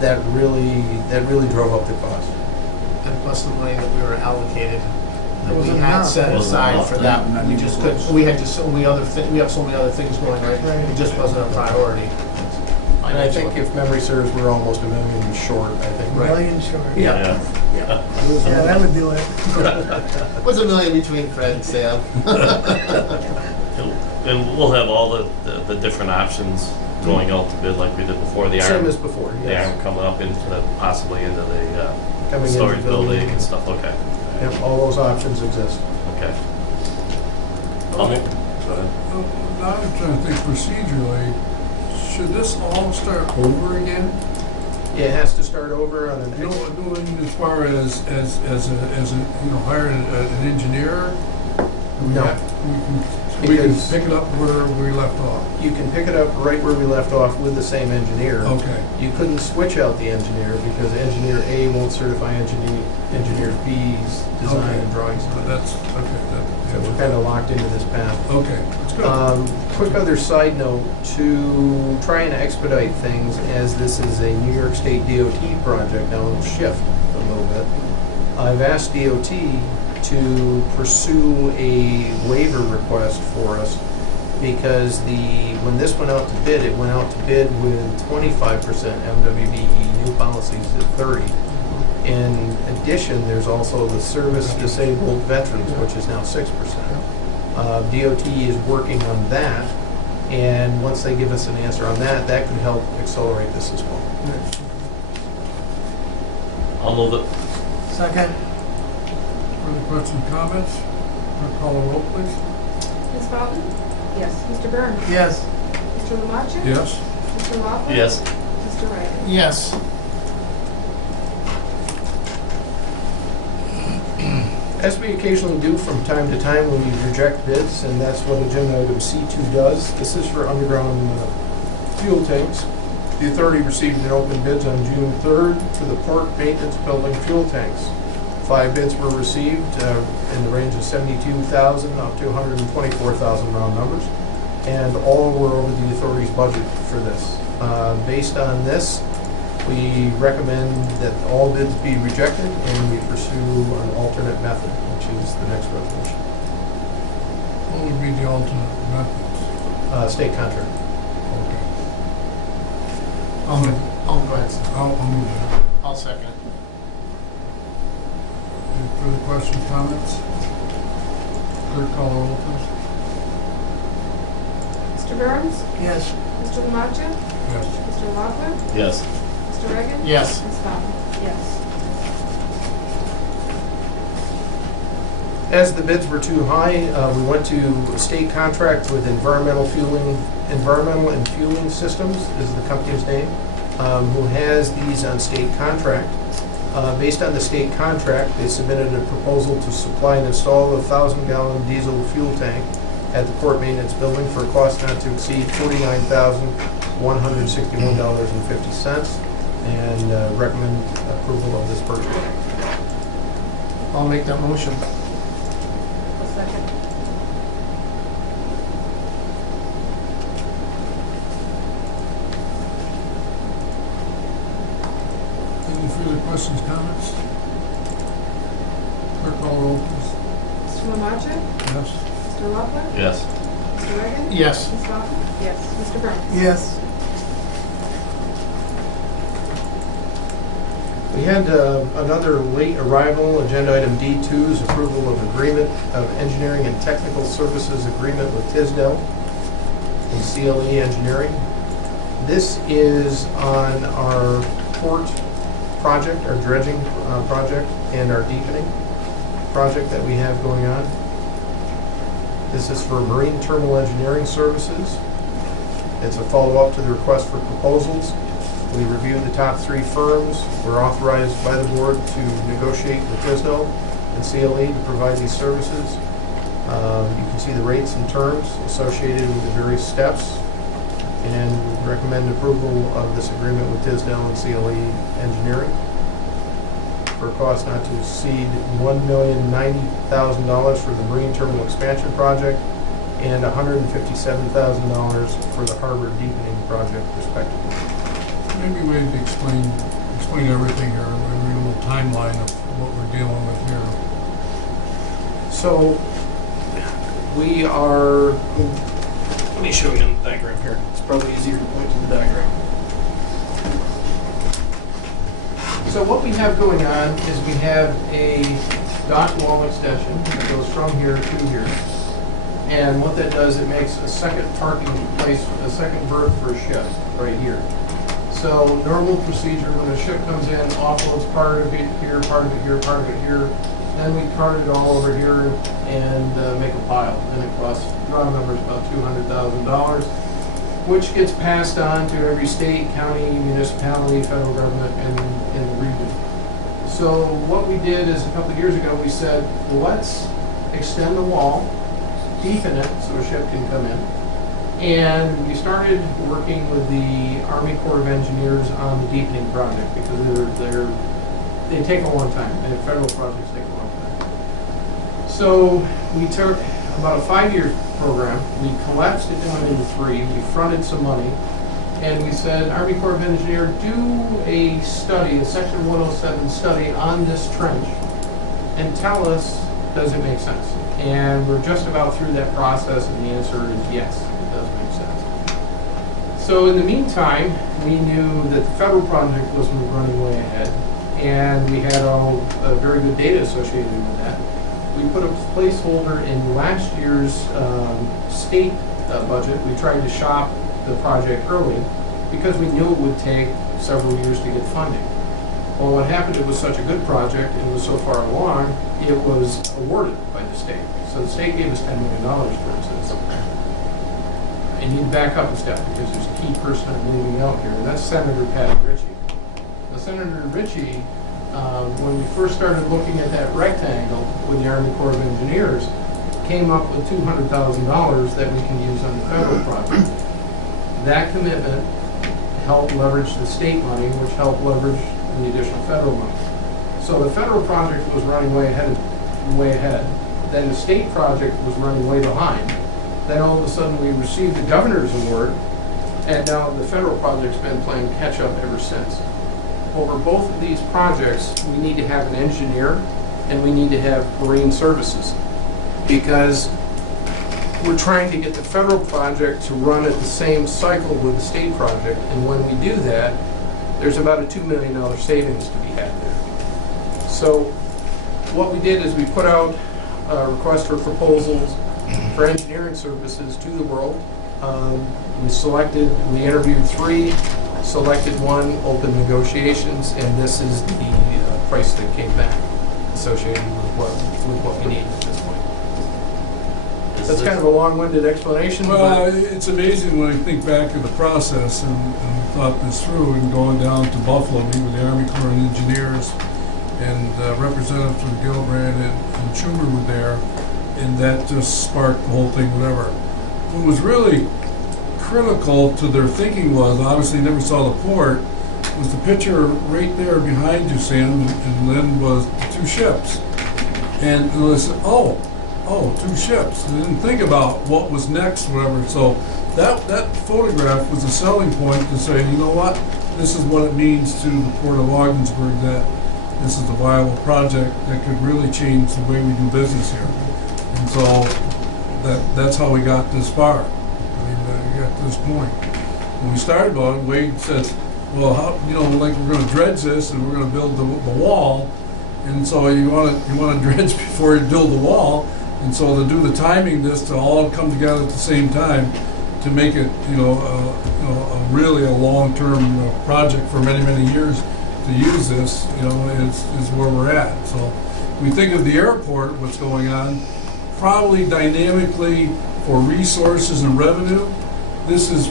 that really drove up the cost. And plus the money that we were allocated, that we Wasn't had enough. set Wasn't aside enough. for that. We just couldn't, we had so many other things going, right? It just wasn't a priority. And I think if memory serves, we're almost $1 million short, I think. A million short. Yeah. Yeah. Yeah, that would do it. What's $1 million between Fred and Sam? And we'll have all the different options going out to bid like we did before. The Same iron, as before, the yes. iron coming up possibly into the Coming into storage the building. building and stuff. Okay. Yep, all those options exist. Okay. Now I'm trying to think procedurally, should this all start over again? It has to start over on the You know, next. doing as far as hiring an engineer? No. We can Because- pick it up where we left off. You can pick it up right where we left off with the same engineer. Okay. You couldn't switch out the engineer because engineer A won't certify engineer B's design Okay. and drawings. But that's, okay. So we're kind of locked into this path. Okay, that's good. Quick other side note, to try and expedite things, as this is a New York State DOT project, now it'll shift a little bit. I've asked DOT to pursue a waiver request for us because when this went out to bid, it went out to bid with 25% MWBE, new policies at 30. In addition, there's also the service disabled veterans, which is now 6%. DOT is working on that, and once they give us an answer on that, that could help accelerate this as well. I'll move it. Second. Further questions, comments? Call the roll, please. Ms. Dalton? Yes. Mr. Burns? Yes. Mr. Lamacha? Yes? Mr. Laughlin? Yes. Mr. Reagan? Yes. As we occasionally do from time to time when we reject bids, and that's what agenda item C2 does, this is for underground fuel tanks. The authority received an open bids on June 3rd for the port maintenance building fuel tanks. 5 bids were received in the range of $72,000 up to $124,000 round numbers, and all were over the authority's budget for this. Based on this, we recommend that all bids be rejected and we pursue an alternate method, which is the next resolution. What would be the alternate methods? State contract. Okay. Oh, go ahead, Sam. I'll move that. I'll second. Any further questions, comments? Clerk, call the roll, please. Mr. Burns? Yes. Mr. Lamacha? Yes. Mr. Laughlin? Yes. Mr. Reagan? Yes. Ms. Dalton? Yes. As the bids were too high, we went to a state contract with Environmental and Fueling Systems is the company's name, who has these on state contract. Based on the state contract, they submitted a proposal to supply and install a 1,000-gallon diesel fuel tank at the court maintenance building for a cost not to exceed $49,161.50, and recommend approval of this purchase. I'll make that motion. A second. Any further questions, comments? Clerk call roll, please. Mr. Lamacha? Yes. Mr. Lockwood? Yes. Mr. Reagan? Yes. Ms. Hoffman? Yes. Mr. Burns? Yes. We had another late arrival, agenda item D2 is approval of agreement of engineering and technical services agreement with Tisdale and CLE Engineering. This is on our port project, our dredging project, and our deepening project that we have going on. This is for marine terminal engineering services. It's a follow-up to the request for proposals. We reviewed the top 3 firms. We're authorized by the board to negotiate with Tisdale and CLE to provide these services. You can see the rates and terms associated with the various steps, and recommend approval of this agreement with Tisdale and CLE Engineering for a cost not to exceed $1,090,000 for the marine terminal expansion project and $157,000 for the harbor deepening project respectively. Maybe we need to explain everything here, maybe a little timeline of what we're dealing with here. So we are, let me show you on the diagram here. It's probably easier to point to the diagram. So what we have going on is we have a dock wall extension that goes from here to here. And what that does, it makes a second parking place, a second berth for a ship right here. So normal procedure, when a ship comes in, offloads part of it here, part of it here, part of it here, then we cart it all over here and make a pile. And it costs, draw numbers, about $200,000, which gets passed on to every state, county, municipality, federal government, and in the region. So what we did is a couple of years ago, we said, well, let's extend the wall, deepen it so a ship can come in. And we started working with the Army Corps of Engineers on the deepening project because they take a long time, and federal projects take a long time. So we took about a 5-year program, we collapsed it down into 3, we fronted some money, and we said, Army Corps of Engineers, do a study, a Section 107 study on this trench, and tell us, does it make sense? And we're just about through that process, and the answer is yes, it does make sense. So in the meantime, we knew that the federal project wasn't running way ahead, and we had all very good data associated with that. We put a placeholder in last year's state budget. We tried to shop the project early because we knew it would take several years to get funding. Well, what happened, it was such a good project, and it was so far along, it was awarded by the state. So the state gave us $10 million, for instance. I need to back up a step because there's a key person I'm leaving out here, and that's Senator Patty Ritchie. Now, Senator Ritchie, when we first started looking at that rectangle with the Army Corps of Engineers, came up with $200,000 that we can use on the federal project. That commitment helped leverage the state money, which helped leverage the additional federal money. So the federal project was running way ahead. Then the state project was running way behind. Then all of a sudden we received the governor's award, and now the federal project's been playing catch up ever since. Over both of these projects, we need to have an engineer and we need to have marine services, because we're trying to get the federal project to run at the same cycle with the state project, and when we do that, there's about a $2 million savings to be had there. So what we did is we put out a request for proposals for engineering services to the world. We interviewed 3, selected 1, open negotiations, and this is the price that came back associated with what we need at this point. That's kind of a long-winded explanation. Well, but it's amazing when I think back of the process and thought this through, and going down to Buffalo, meeting with the Army Corps of Engineers, and representatives from Gillibrand and Schumer were there, and that just sparked the whole thing, whatever. What was really critical to their thinking was, obviously never saw the port, was the picture right there behind you, Sam, and Lynn, was the two ships. And they said, oh, two ships. They didn't think about what was next, whatever. So that photograph was a selling point to say, you know what, this is what it means to the Port of Ogdensburg, that this is a viable project that could really change the way we do business here. And so that's how we got this far. I mean, we got to this point. When we started on it, Wade says, well, how, like we're going to dredge this and we're going to build the wall. And so you want to dredge before you build the wall. And so to do the timing, this to all come together at the same time to make it, really a long-term project for many, many years to use this, is where we're at. So we think of the airport, what's going on, probably dynamically for resources and revenue. This is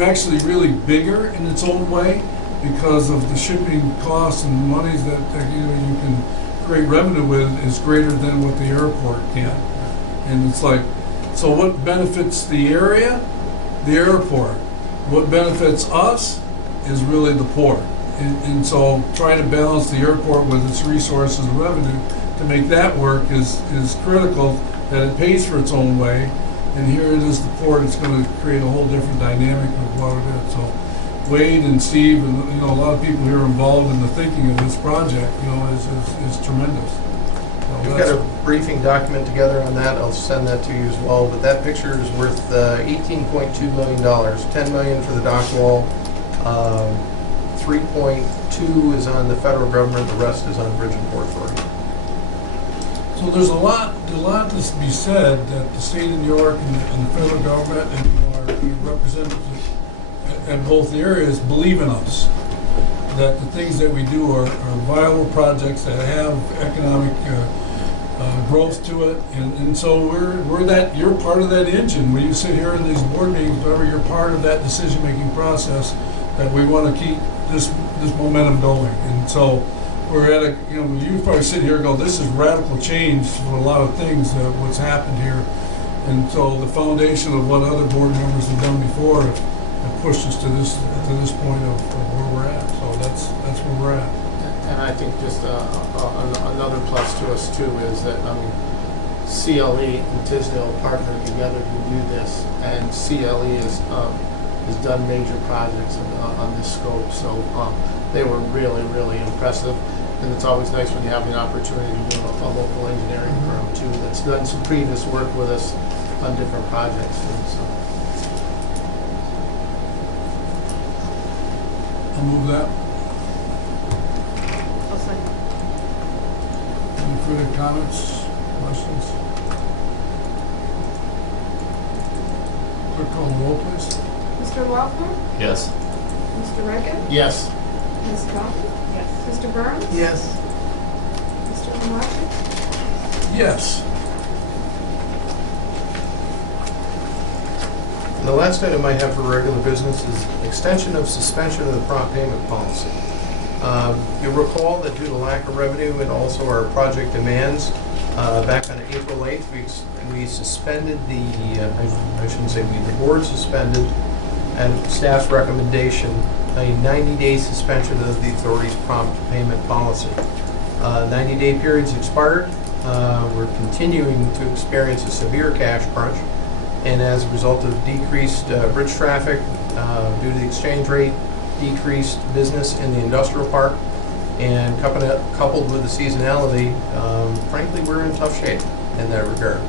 actually really bigger in its own way because of the shipping costs and monies that you can create revenue with is greater than what the airport can. And it's like, so what benefits the area? The airport. What benefits us is really the port. And so trying to balance the airport with its resources and revenue to make that work is critical, that it pays for its own way. And here it is, the port, it's going to create a whole different dynamic of what it is. So Wade and Steve and a lot of people here involved in the thinking of this project, is tremendous. So We've that's- got a briefing document together on that. I'll send that to you as well. But that picture is worth $18.2 million. $10 million for the dock wall. 3.2 is on the federal government. The rest is on Bridge and Port Authority. So there's a lot to be said that the state of New York and the federal government and our representatives in both areas believe in us. That the things that we do are viable projects that have economic growth to it, and so you're part of that engine. When you sit here in these board meetings, whatever, you're part of that decision-making process that we want to keep this momentum going. And so we're at you probably sit here and go, this is radical change for a lot of things, what's happened here. And so the foundation of what other board members have done before have pushed us to this point of where we're at. So that's where we're at. And I think just another plus to us too is that, CLE and Tisdale partnered together to do this, and CLE has done major projects on this scope. So they were really, really impressive. And it's always nice when you have the opportunity to do a local engineering firm too that's done some previous work with us on different projects. And so. I'll move that. I'll second. Any further comments, questions? Clerk, call the roll, please. Mr. Laughlin? Yes. Mr. Reagan? Yes. Ms. Coffey? Yes. Mr. Burns? Yes. Mr. Mamarchin? Yes. And the last item I have for regular business is extension of suspension of the prompt payment policy. You'll recall that due to lack of revenue and also our project demands, back on April 8th, we suspended I shouldn't say we, the board suspended, and staff's recommendation, a 90-day suspension of the authority's prompt payment policy. 90-day period's expired. We're continuing to experience a severe cash crunch, and as a result of decreased bridge traffic due to the exchange rate, decreased business in the industrial park, and coupled with the seasonality, frankly, we're in tough shape in that regard.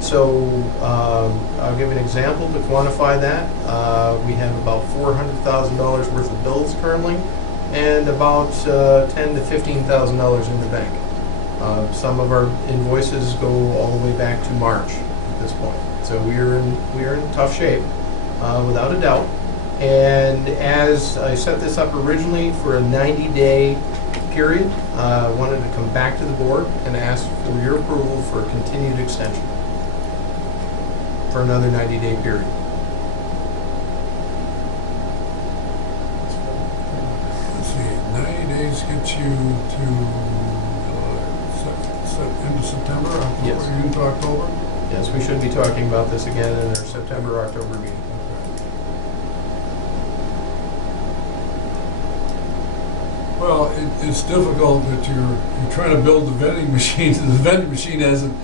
So I'll give an example to quantify that. We have about $400,000 worth of bills currently, and about $10,000 to $15,000 in the bank. Some of our invoices go all the way back to March at this point. So we are in tough shape, without a doubt. And as I set this up originally for a 90-day period, I wanted to come back to the board and ask for your approval for a continued extension for another 90-day period. Let's see, 90 days gets you to end of September, October, Yes. into October. Yes, we should be talking about this again in our September, October meeting. Well, it's difficult that you're trying to build the vending machine, the vending machine hasn't,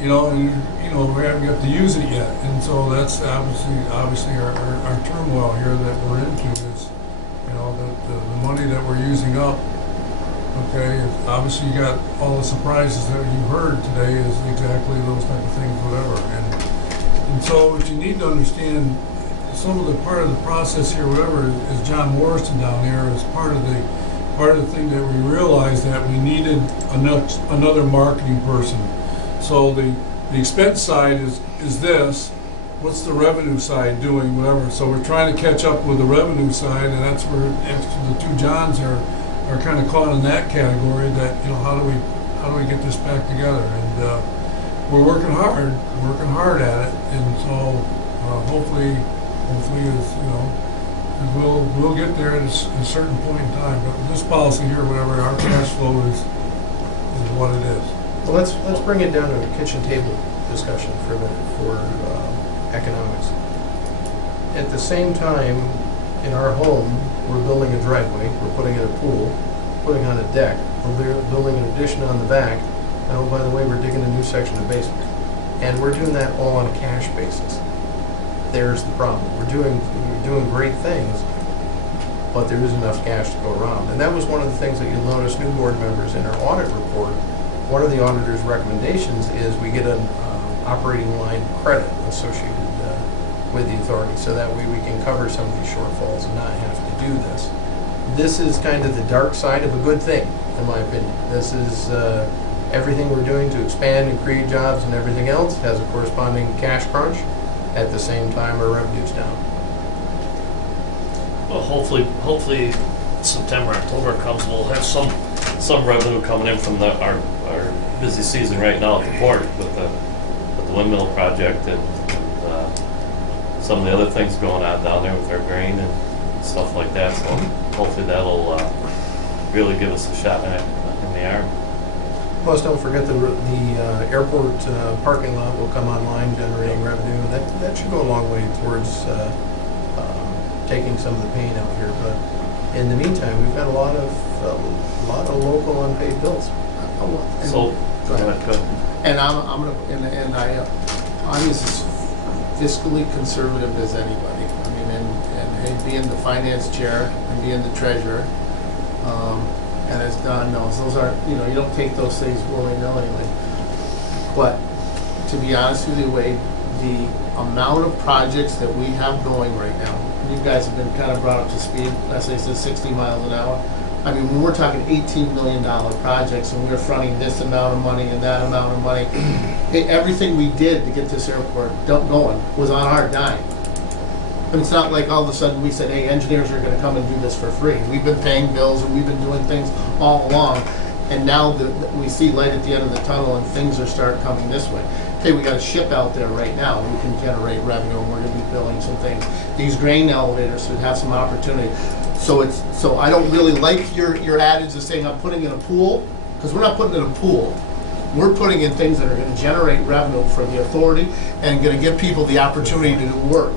you know, we haven't got to use it yet. And so that's obviously our turmoil here that we're into is, you know, the money that we're using up, okay, obviously you got all the surprises that you heard today is exactly those type of things, whatever. And so what you need to understand, some of the part of the process here, whatever, is John Morrison down there is part of the thing that we realized that we needed another marketing person. So the expense side is this, what's the revenue side doing, whatever. So we're trying to catch up with the revenue side, and that's where the two Johns are kind of caught in that category that, you know, how do we get this back together? And we're working hard at it, and so hopefully is, you know, we'll get there at a certain point in time. But with this policy here, whatever, our cash flow is what it is. Well, let's bring it down to a kitchen table discussion for a minute for economics. At the same time, in our home, we're building a driveway, we're putting in a pool, putting on a deck, we're building an addition on the back, and oh, by the way, we're digging a new section of basement. And we're doing that all on a cash basis. There's the problem. We're doing great things, but there is enough cash to go around. And that was one of the things that you'll notice new board members in our audit report. One of the auditor's recommendations is we get an operating line credit associated with the authority, so that way we can cover some of these shortfalls and not have to do this. This is kind of the dark side of a good thing, in my opinion. This is everything we're doing to expand and create jobs and everything else has a corresponding cash crunch. At the same time, our revenue's down. Well, hopefully September, October comes, we'll have some revenue coming in from our busy season right now at the port with the windmill project and some of the other things going on down there with our grain and stuff like that. So hopefully that'll really give us a shot in the arm. Plus, don't forget the airport parking lot will come online, generating revenue. That should go a long way towards taking some of the pain out here. But in the meantime, we've got a lot of local unpaid bills. So, go ahead. And I'm as fiscally conservative as anybody. I mean, and being the finance chair and being the treasurer, and as Don knows, those are, you know, you don't take those things willy-nilly. But to be honest with you, Wade, the amount of projects that we have going right now, you guys have been kind of brought up to speed. Let's say it's 60 miles an hour. I mean, when we're talking $18 million projects and we're fronting this amount of money and that amount of money, everything we did to get this airport going was on our dime. And it's not like all of a sudden we said, hey, engineers are going to come and do this for free. We've been paying bills and we've been doing things all along. And now that we see light at the end of the tunnel and things are start coming this way. Okay, we got a ship out there right now. We can generate revenue and we're going to be building some things. These grain elevators should have some opportunity. So I don't really like your adage of saying I'm putting in a pool, because we're not putting in a pool. We're putting in things that are going to generate revenue for the authority and going to give people the opportunity to do work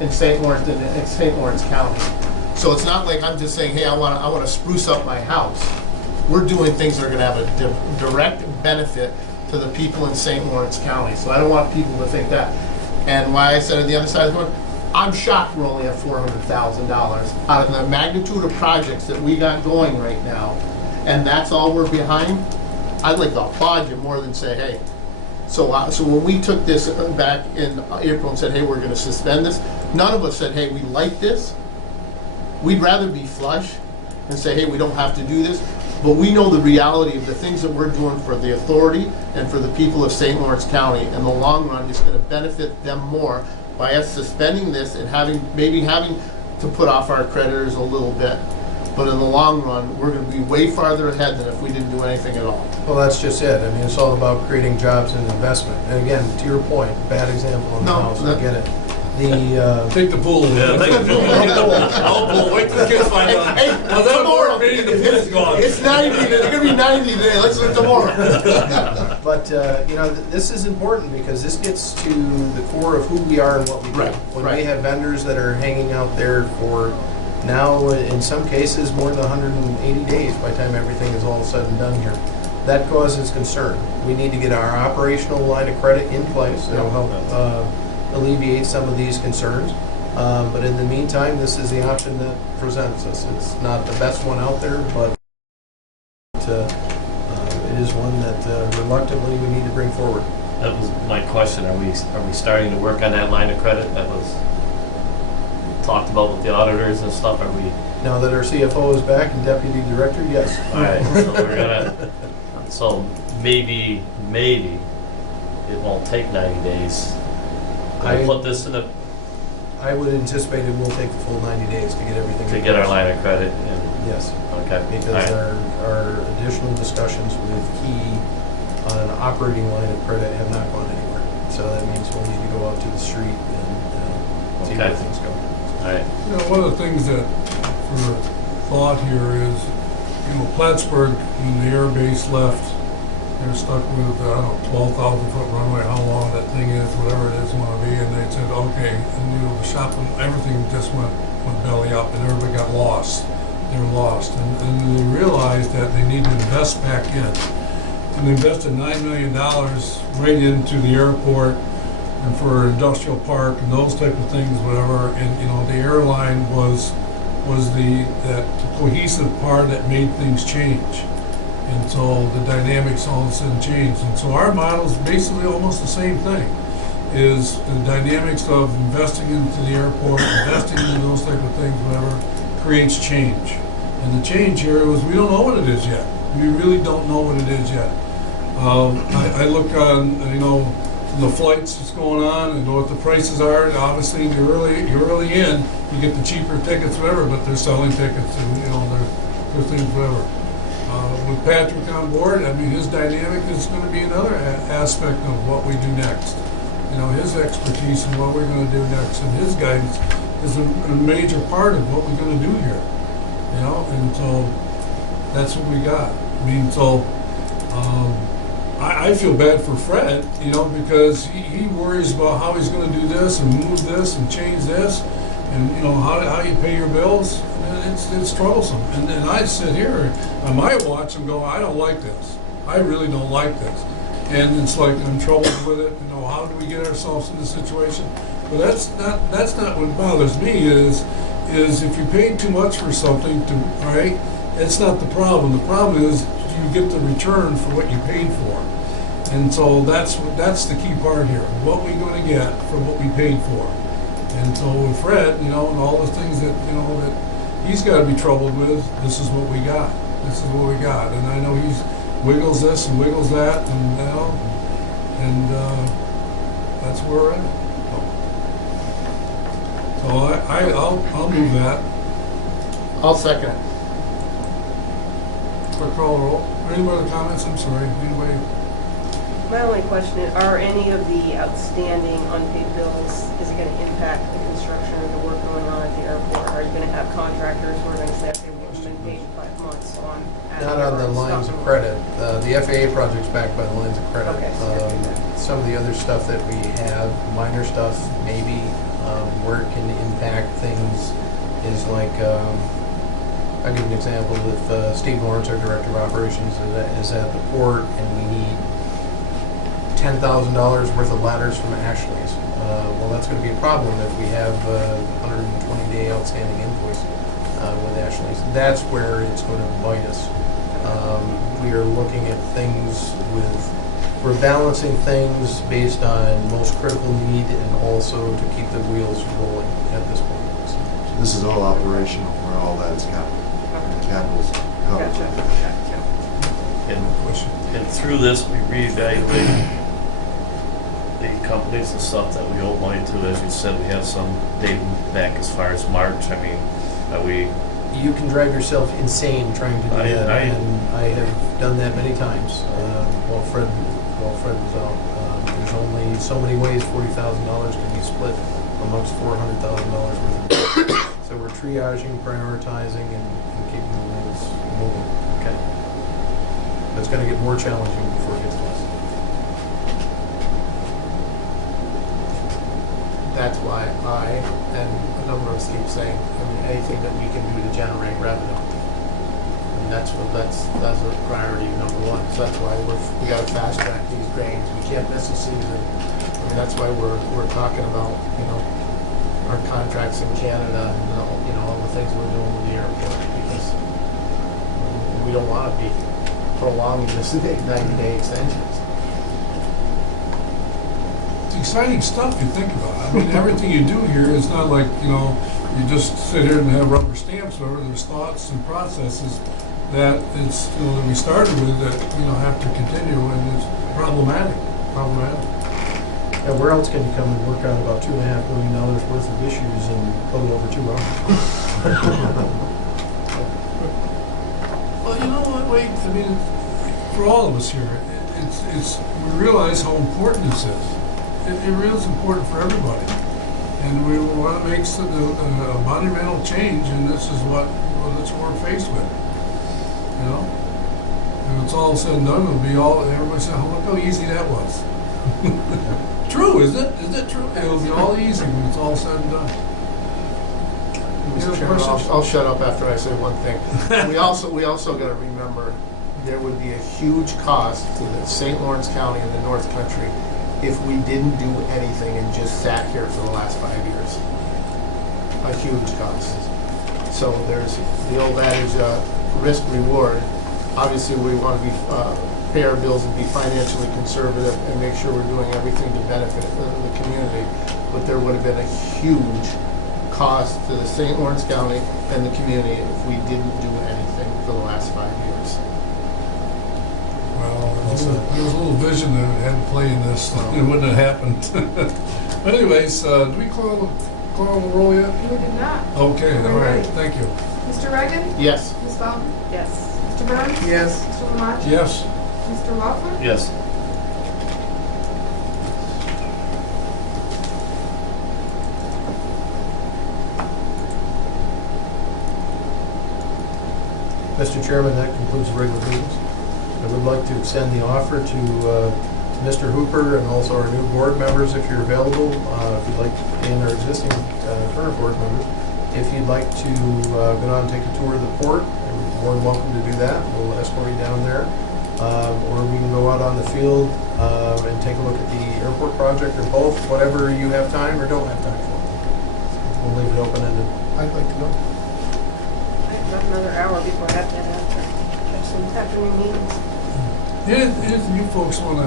in St. Lawrence County. So it's not like I'm just saying, hey, I want to spruce up my house. We're doing things that are going to have a direct benefit to the people in St. Lawrence County. So I don't want people to think that. And why I said at the other side of the coin, I'm shocked we're only at $400,000 out of the magnitude of projects that we got going right now, and that's all we're behind. I'd like to applaud you more than say, hey. So when we took this back in April and said, hey, we're going to suspend this, none of us said, hey, we like this. We'd rather be flush and say, hey, we don't have to do this. But we know the reality of the things that we're doing for the authority and for the people of St. Lawrence County. In the long run, it's going to benefit them more by us suspending this and maybe having to put off our creditors a little bit. But in the long run, we're going to be way farther ahead than if we didn't do anything at all. Well, that's just it. I mean, it's all about creating jobs and investment. And again, to your point, bad example in the house, I get it. Take the pool. Yeah, take the pool. I'll pool. Wait till the kids find out. Hey, Now that tomorrow. board meeting, the pool's gone. It's 90. It's going to be 90 today. Let's do it tomorrow. But, this is important because this gets to the core of who we are and what we do. Right, When right. we have vendors that are hanging out there for now, in some cases, more than 180 days by the time everything is all said and done here, that causes concern. We need to get our operational line of credit in place. That'll help alleviate some of these concerns. But in the meantime, this is the option that presents us. It's not the best one out there, but it is one that reluctantly we need to bring forward. That was my question. Are we starting to work on that line of credit that was talked about with the auditors and stuff? Are we? Now that our CFO is back and deputy director, yes. All right. So we're gonna. So maybe it won't take 90 days. I put this in the I would anticipate it will take the full 90 days to get everything. to in get our place. line of credit. And, Yes, okay. because All right. our additional discussions with Key on an operating line of credit have not gone anywhere. So that means we'll need to go out to the street and see where Okay. things go. All right. You know, one of the things that, for thought here is, Plattsburgh, when the Air Base left, they're stuck with, 12,000 foot runway, how long that thing is, whatever it is going to be, and they said, okay, and the shop, everything just went belly up, and everybody got lost. They were lost, and they realized that they need to invest back in. And they invested $9 million right into the airport and for industrial park and those type of things, whatever. And the airline was that cohesive part that made things change. And so the dynamics all of a sudden changed. And so our model is basically almost the same thing. Is the dynamics of investing into the airport, investing in those type of things, whatever, creates change. And the change here was we don't know what it is yet. We really don't know what it is yet. I look on, the flights that's going on and what the prices are. And obviously, you're early in, you get the cheaper tickets, whatever, but they're selling tickets and, they're things, whatever. With Patrick on board, his dynamic is going to be another aspect of what we do next. His expertise and what we're going to do next, and his guidance is a major part of what we're going to do here. And so that's what we got. I feel bad for Fred, because he worries about how he's going to do this and move this and change this, and how you pay your bills. It's troublesome. And I sit here on my watch and go, I don't like this. I really don't like this. And it's like I'm troubled with it. How do we get ourselves in this situation? But that's not what bothers me. Is if you paid too much for something, right? It's not the problem. The problem is do you get the return for what you paid for? And so that's the key part here. What we going to get for what we paid for? And so with Fred, and all the things that that he's got to be troubled with, this is what we got. This is what we got. And I know he's wiggles this and wiggles that, and that's where we're at. So I'll move that. I'll second it. Clerk call the roll. Any other comments? I'm sorry. Anybody? My only question is, are any of the outstanding unpaid bills, is it going to impact the construction or the work going on at the airport? Are you going to have contractors who are going to say, okay, we haven't been paid in 5 months, so I'm Not on the lines of credit. The FAA project's backed by the lines of credit. Okay, so you do that. Some of the other stuff that we have, minor stuff, maybe, where it can impact things is like, I'll give you an example. If Steve Lawrence, our Director of Operations, is at the port and we need $10,000 worth of ladders from Ashley's. Well, that's going to be a problem if we have a 120-day outstanding invoice with Ashley's. That's where it's going to bite us. We are looking at things we're balancing things based on most critical need and also to keep the wheels rolling at this point. So this is all operational where all that is capital's covered. Gotcha. And through this, we reevaluate the companies and stuff that we owe money to. As you said, we have some dating back as far as March. Are we? You can drive yourself insane trying to do that, and I have done that many times. While Fred was out, there's only so many ways $40,000 can be split amongst $400,000 worth of. So we're triaging, prioritizing, and keeping the wheels moving. Okay. It's going to get more challenging before it gets less. that's why I and a number of us keep saying, I mean, anything that we can do to generate revenue. And that's a priority number one. So that's why we gotta fast track these drains. We can't miss a season. I mean, that's why we're talking about, our contracts in Canada and all the things we're doing with the airport, because we don't want to be prolonging this 90-day extensions. It's exciting stuff you think about. I mean, everything you do here is not like, you just sit here and have rubber stamps or whatever. There's thoughts and processes that it's, that we started with that, have to continue, and it's problematic. Yeah, where else can you come and work on about $2.5 million worth of issues in a little over 2 hours? Well, you know what, Wade? I mean, for all of us here, we realize how important this is. It really is important for everybody. And we want to make a monumental change, and this is what we're faced with. When it's all said and done, everybody say, oh, look how easy that was. True, isn't it? Isn't it true? It'll be all easy when it's all said and done. Mr. Chairman, I'll shut up after I say one thing. We also got to remember there would be a huge cost to the St. Lawrence County and the North Country if we didn't do anything and just sat here for the last 5 years. A huge cost. So there's the old adage, risk reward. Obviously, we want to pay our bills and be financially conservative and make sure we're doing everything to benefit the community. But there would have been a huge cost to the St. Lawrence County and the community if we didn't do anything for the last 5 years. Well, there was a little vision that had to play in this. It wouldn't have happened. But anyways, do we call the roll yet? We did not. Okay, all right. Thank you. Mr. Reagan? Yes. Ms. Bowden? Yes. Mr. Burns? Yes. Mr. Lamont? Yes. Mr. Waffler? Yes. Mr. Chairman, that concludes the regular meetings. I would like to extend the offer to Mr. Hooper and also our new board members, if you're available, if you'd like, and our existing current board members, if you'd like to go down and take a tour of the port, you're more than welcome to do that. We'll escort you down there. Or we can go out on the field and take a look at the airport project, or both, whatever you have time or don't have time for. We'll leave it open-ended. I'd like to go. I have about another hour before I have to have some afternoon meetings. If you folks want to,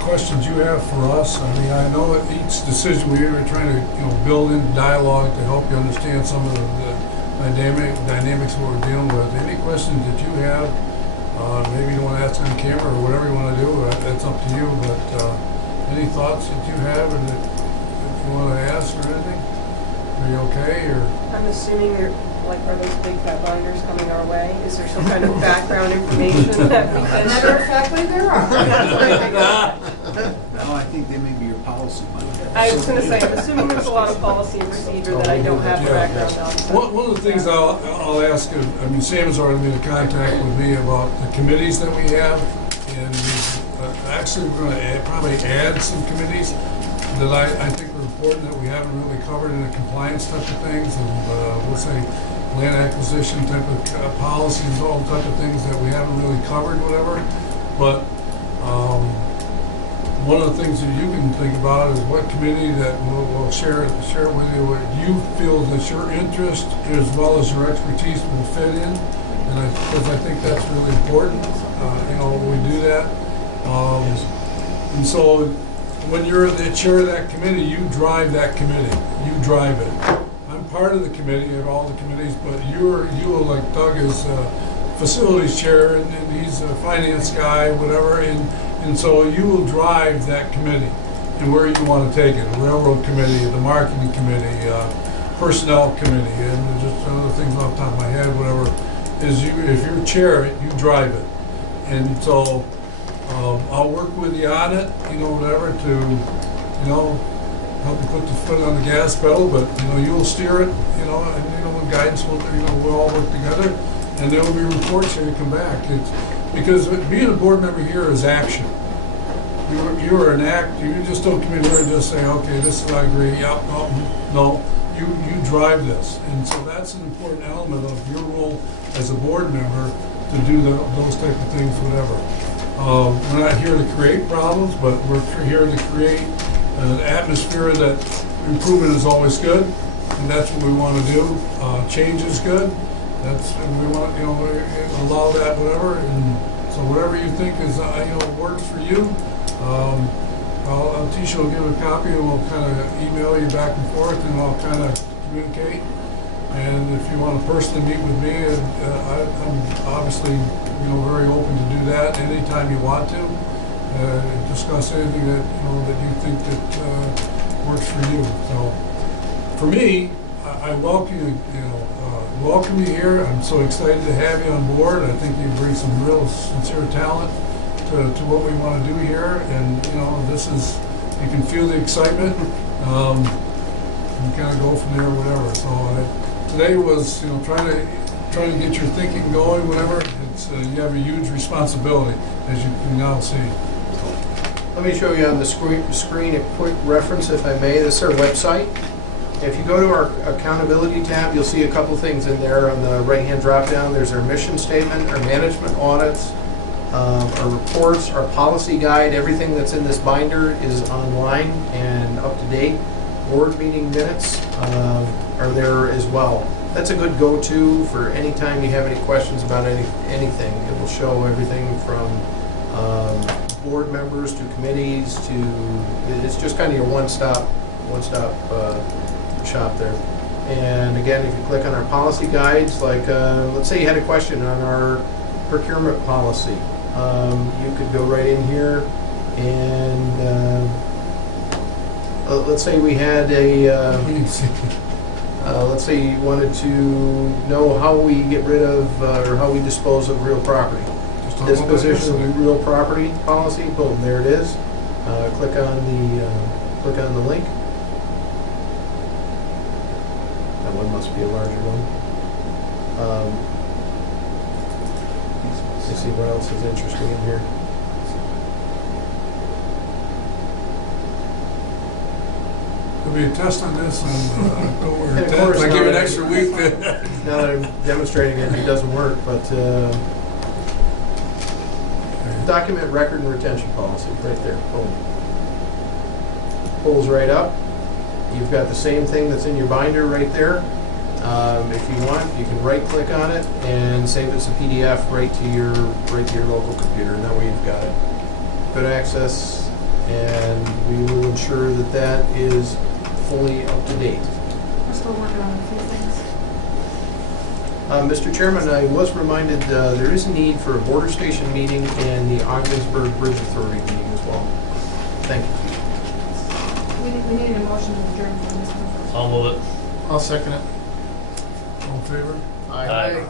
questions you have for us, I mean, I know that each decision we are trying to, build in dialogue to help you understand some of the dynamics of what we're dealing with. Any questions that you have, maybe you want to ask on camera or whatever you want to do, that's up to you. But any thoughts that you have and that you want to ask or anything? Are you okay? Or I'm assuming are those big fat binders coming our way? Is there some kind of background information that we can Matter of fact, there are. No, I think they may be your policy money. I was going to say, I'm assuming there's a lot of policy and procedure that I don't have the background on. So. one of the things I'll ask, Sam has already been in contact with me about the committees that we have, and actually we're going to probably add some committees that I think are important that we haven't really covered in the compliance type of things, and we'll say land acquisition type of policies, all type of things that we haven't really covered, whatever. But one of the things that you can think about is what committee that will share with you what you feel that your interest as well as your expertise will fit in, and because I think that's really important. When we do that, and so when you're the chair of that committee, you drive that committee. You drive it. I'm part of the committee at all the committees, but you are like Doug is facilities chair, and he's a finance guy, whatever, and so you will drive that committee and where you want to take it. The railroad committee, the marketing committee, personnel committee, and just other things off the top of my head, whatever. If you chair it, you drive it, and so I'll work with you on it, whatever, to help you put the foot on the gas pedal, but you'll steer it, and with guidance, we'll all work together, and there will be reports here you come back. It's because being a board member here is action. you're an act, you just don't come in here and just say, okay, this is, I agree, yeah, no, you drive this. And so that's an important element of your role as a board member to do those type of things, whatever. We're not here to create problems, but we're here to create an atmosphere that improvement is always good, and that's what we want to do. Change is good. And we want, allow that, whatever. And so whatever you think is, works for you, Tisha will give a copy, and we'll kind of email you back and forth, and I'll kind of communicate. And if you want to personally meet with me, I'm obviously, very open to do that anytime you want to. Discuss anything that, that you think that works for you. So, for me, I welcome you, welcome you here. I'm so excited to have you on board. I think you bring some real sincere talent to what we want to do here. And, this is, you can feel the excitement. And kind of go from there, whatever. So today was, trying to get your thinking going, whatever. It's you have a huge responsibility, as you can now see. Let me show you on the screen a quick reference, if I may. This is our website. If you go to our accountability tab, you'll see a couple things in there. On the right-hand drop-down, there's our mission statement, our management audits, our reports, our policy guide. Everything that's in this binder is online and up to date. Board meeting minutes are there as well. That's a good go-to for any time you have any questions about anything. It will show everything from board members to committees to, it's just kind of your one-stop shop there. And again, if you click on our policy guides, like let's say you had a question on our procurement policy, you could go right in here and let's say we had a, let's say you wanted to know how we get rid of or how we dispose of real property. Disposition of real property policy, boom, there it is. Click on the link. That one must be a larger one. Let's see what else is interesting in here. There'll be a test on this on October And of 10th. course, I give it an now- extra week. Now that I'm demonstrating it, it doesn't work, but document record and retention policy, right there, boom. Pulls right up. You've got the same thing that's in your binder right there. If you want, you can right-click on it and save it as a PDF right to your local computer, and that way you've got it. Good access, and we will ensure that that is fully up to date. We're still working on a few things. Mr. Chairman, I was reminded there is a need for a border station meeting and the Ogdensburg Bridge Authority meeting as well. Thank you. We need a motion to adjourn from this one first. I'll move it. I'll second it. All in favor? Aye.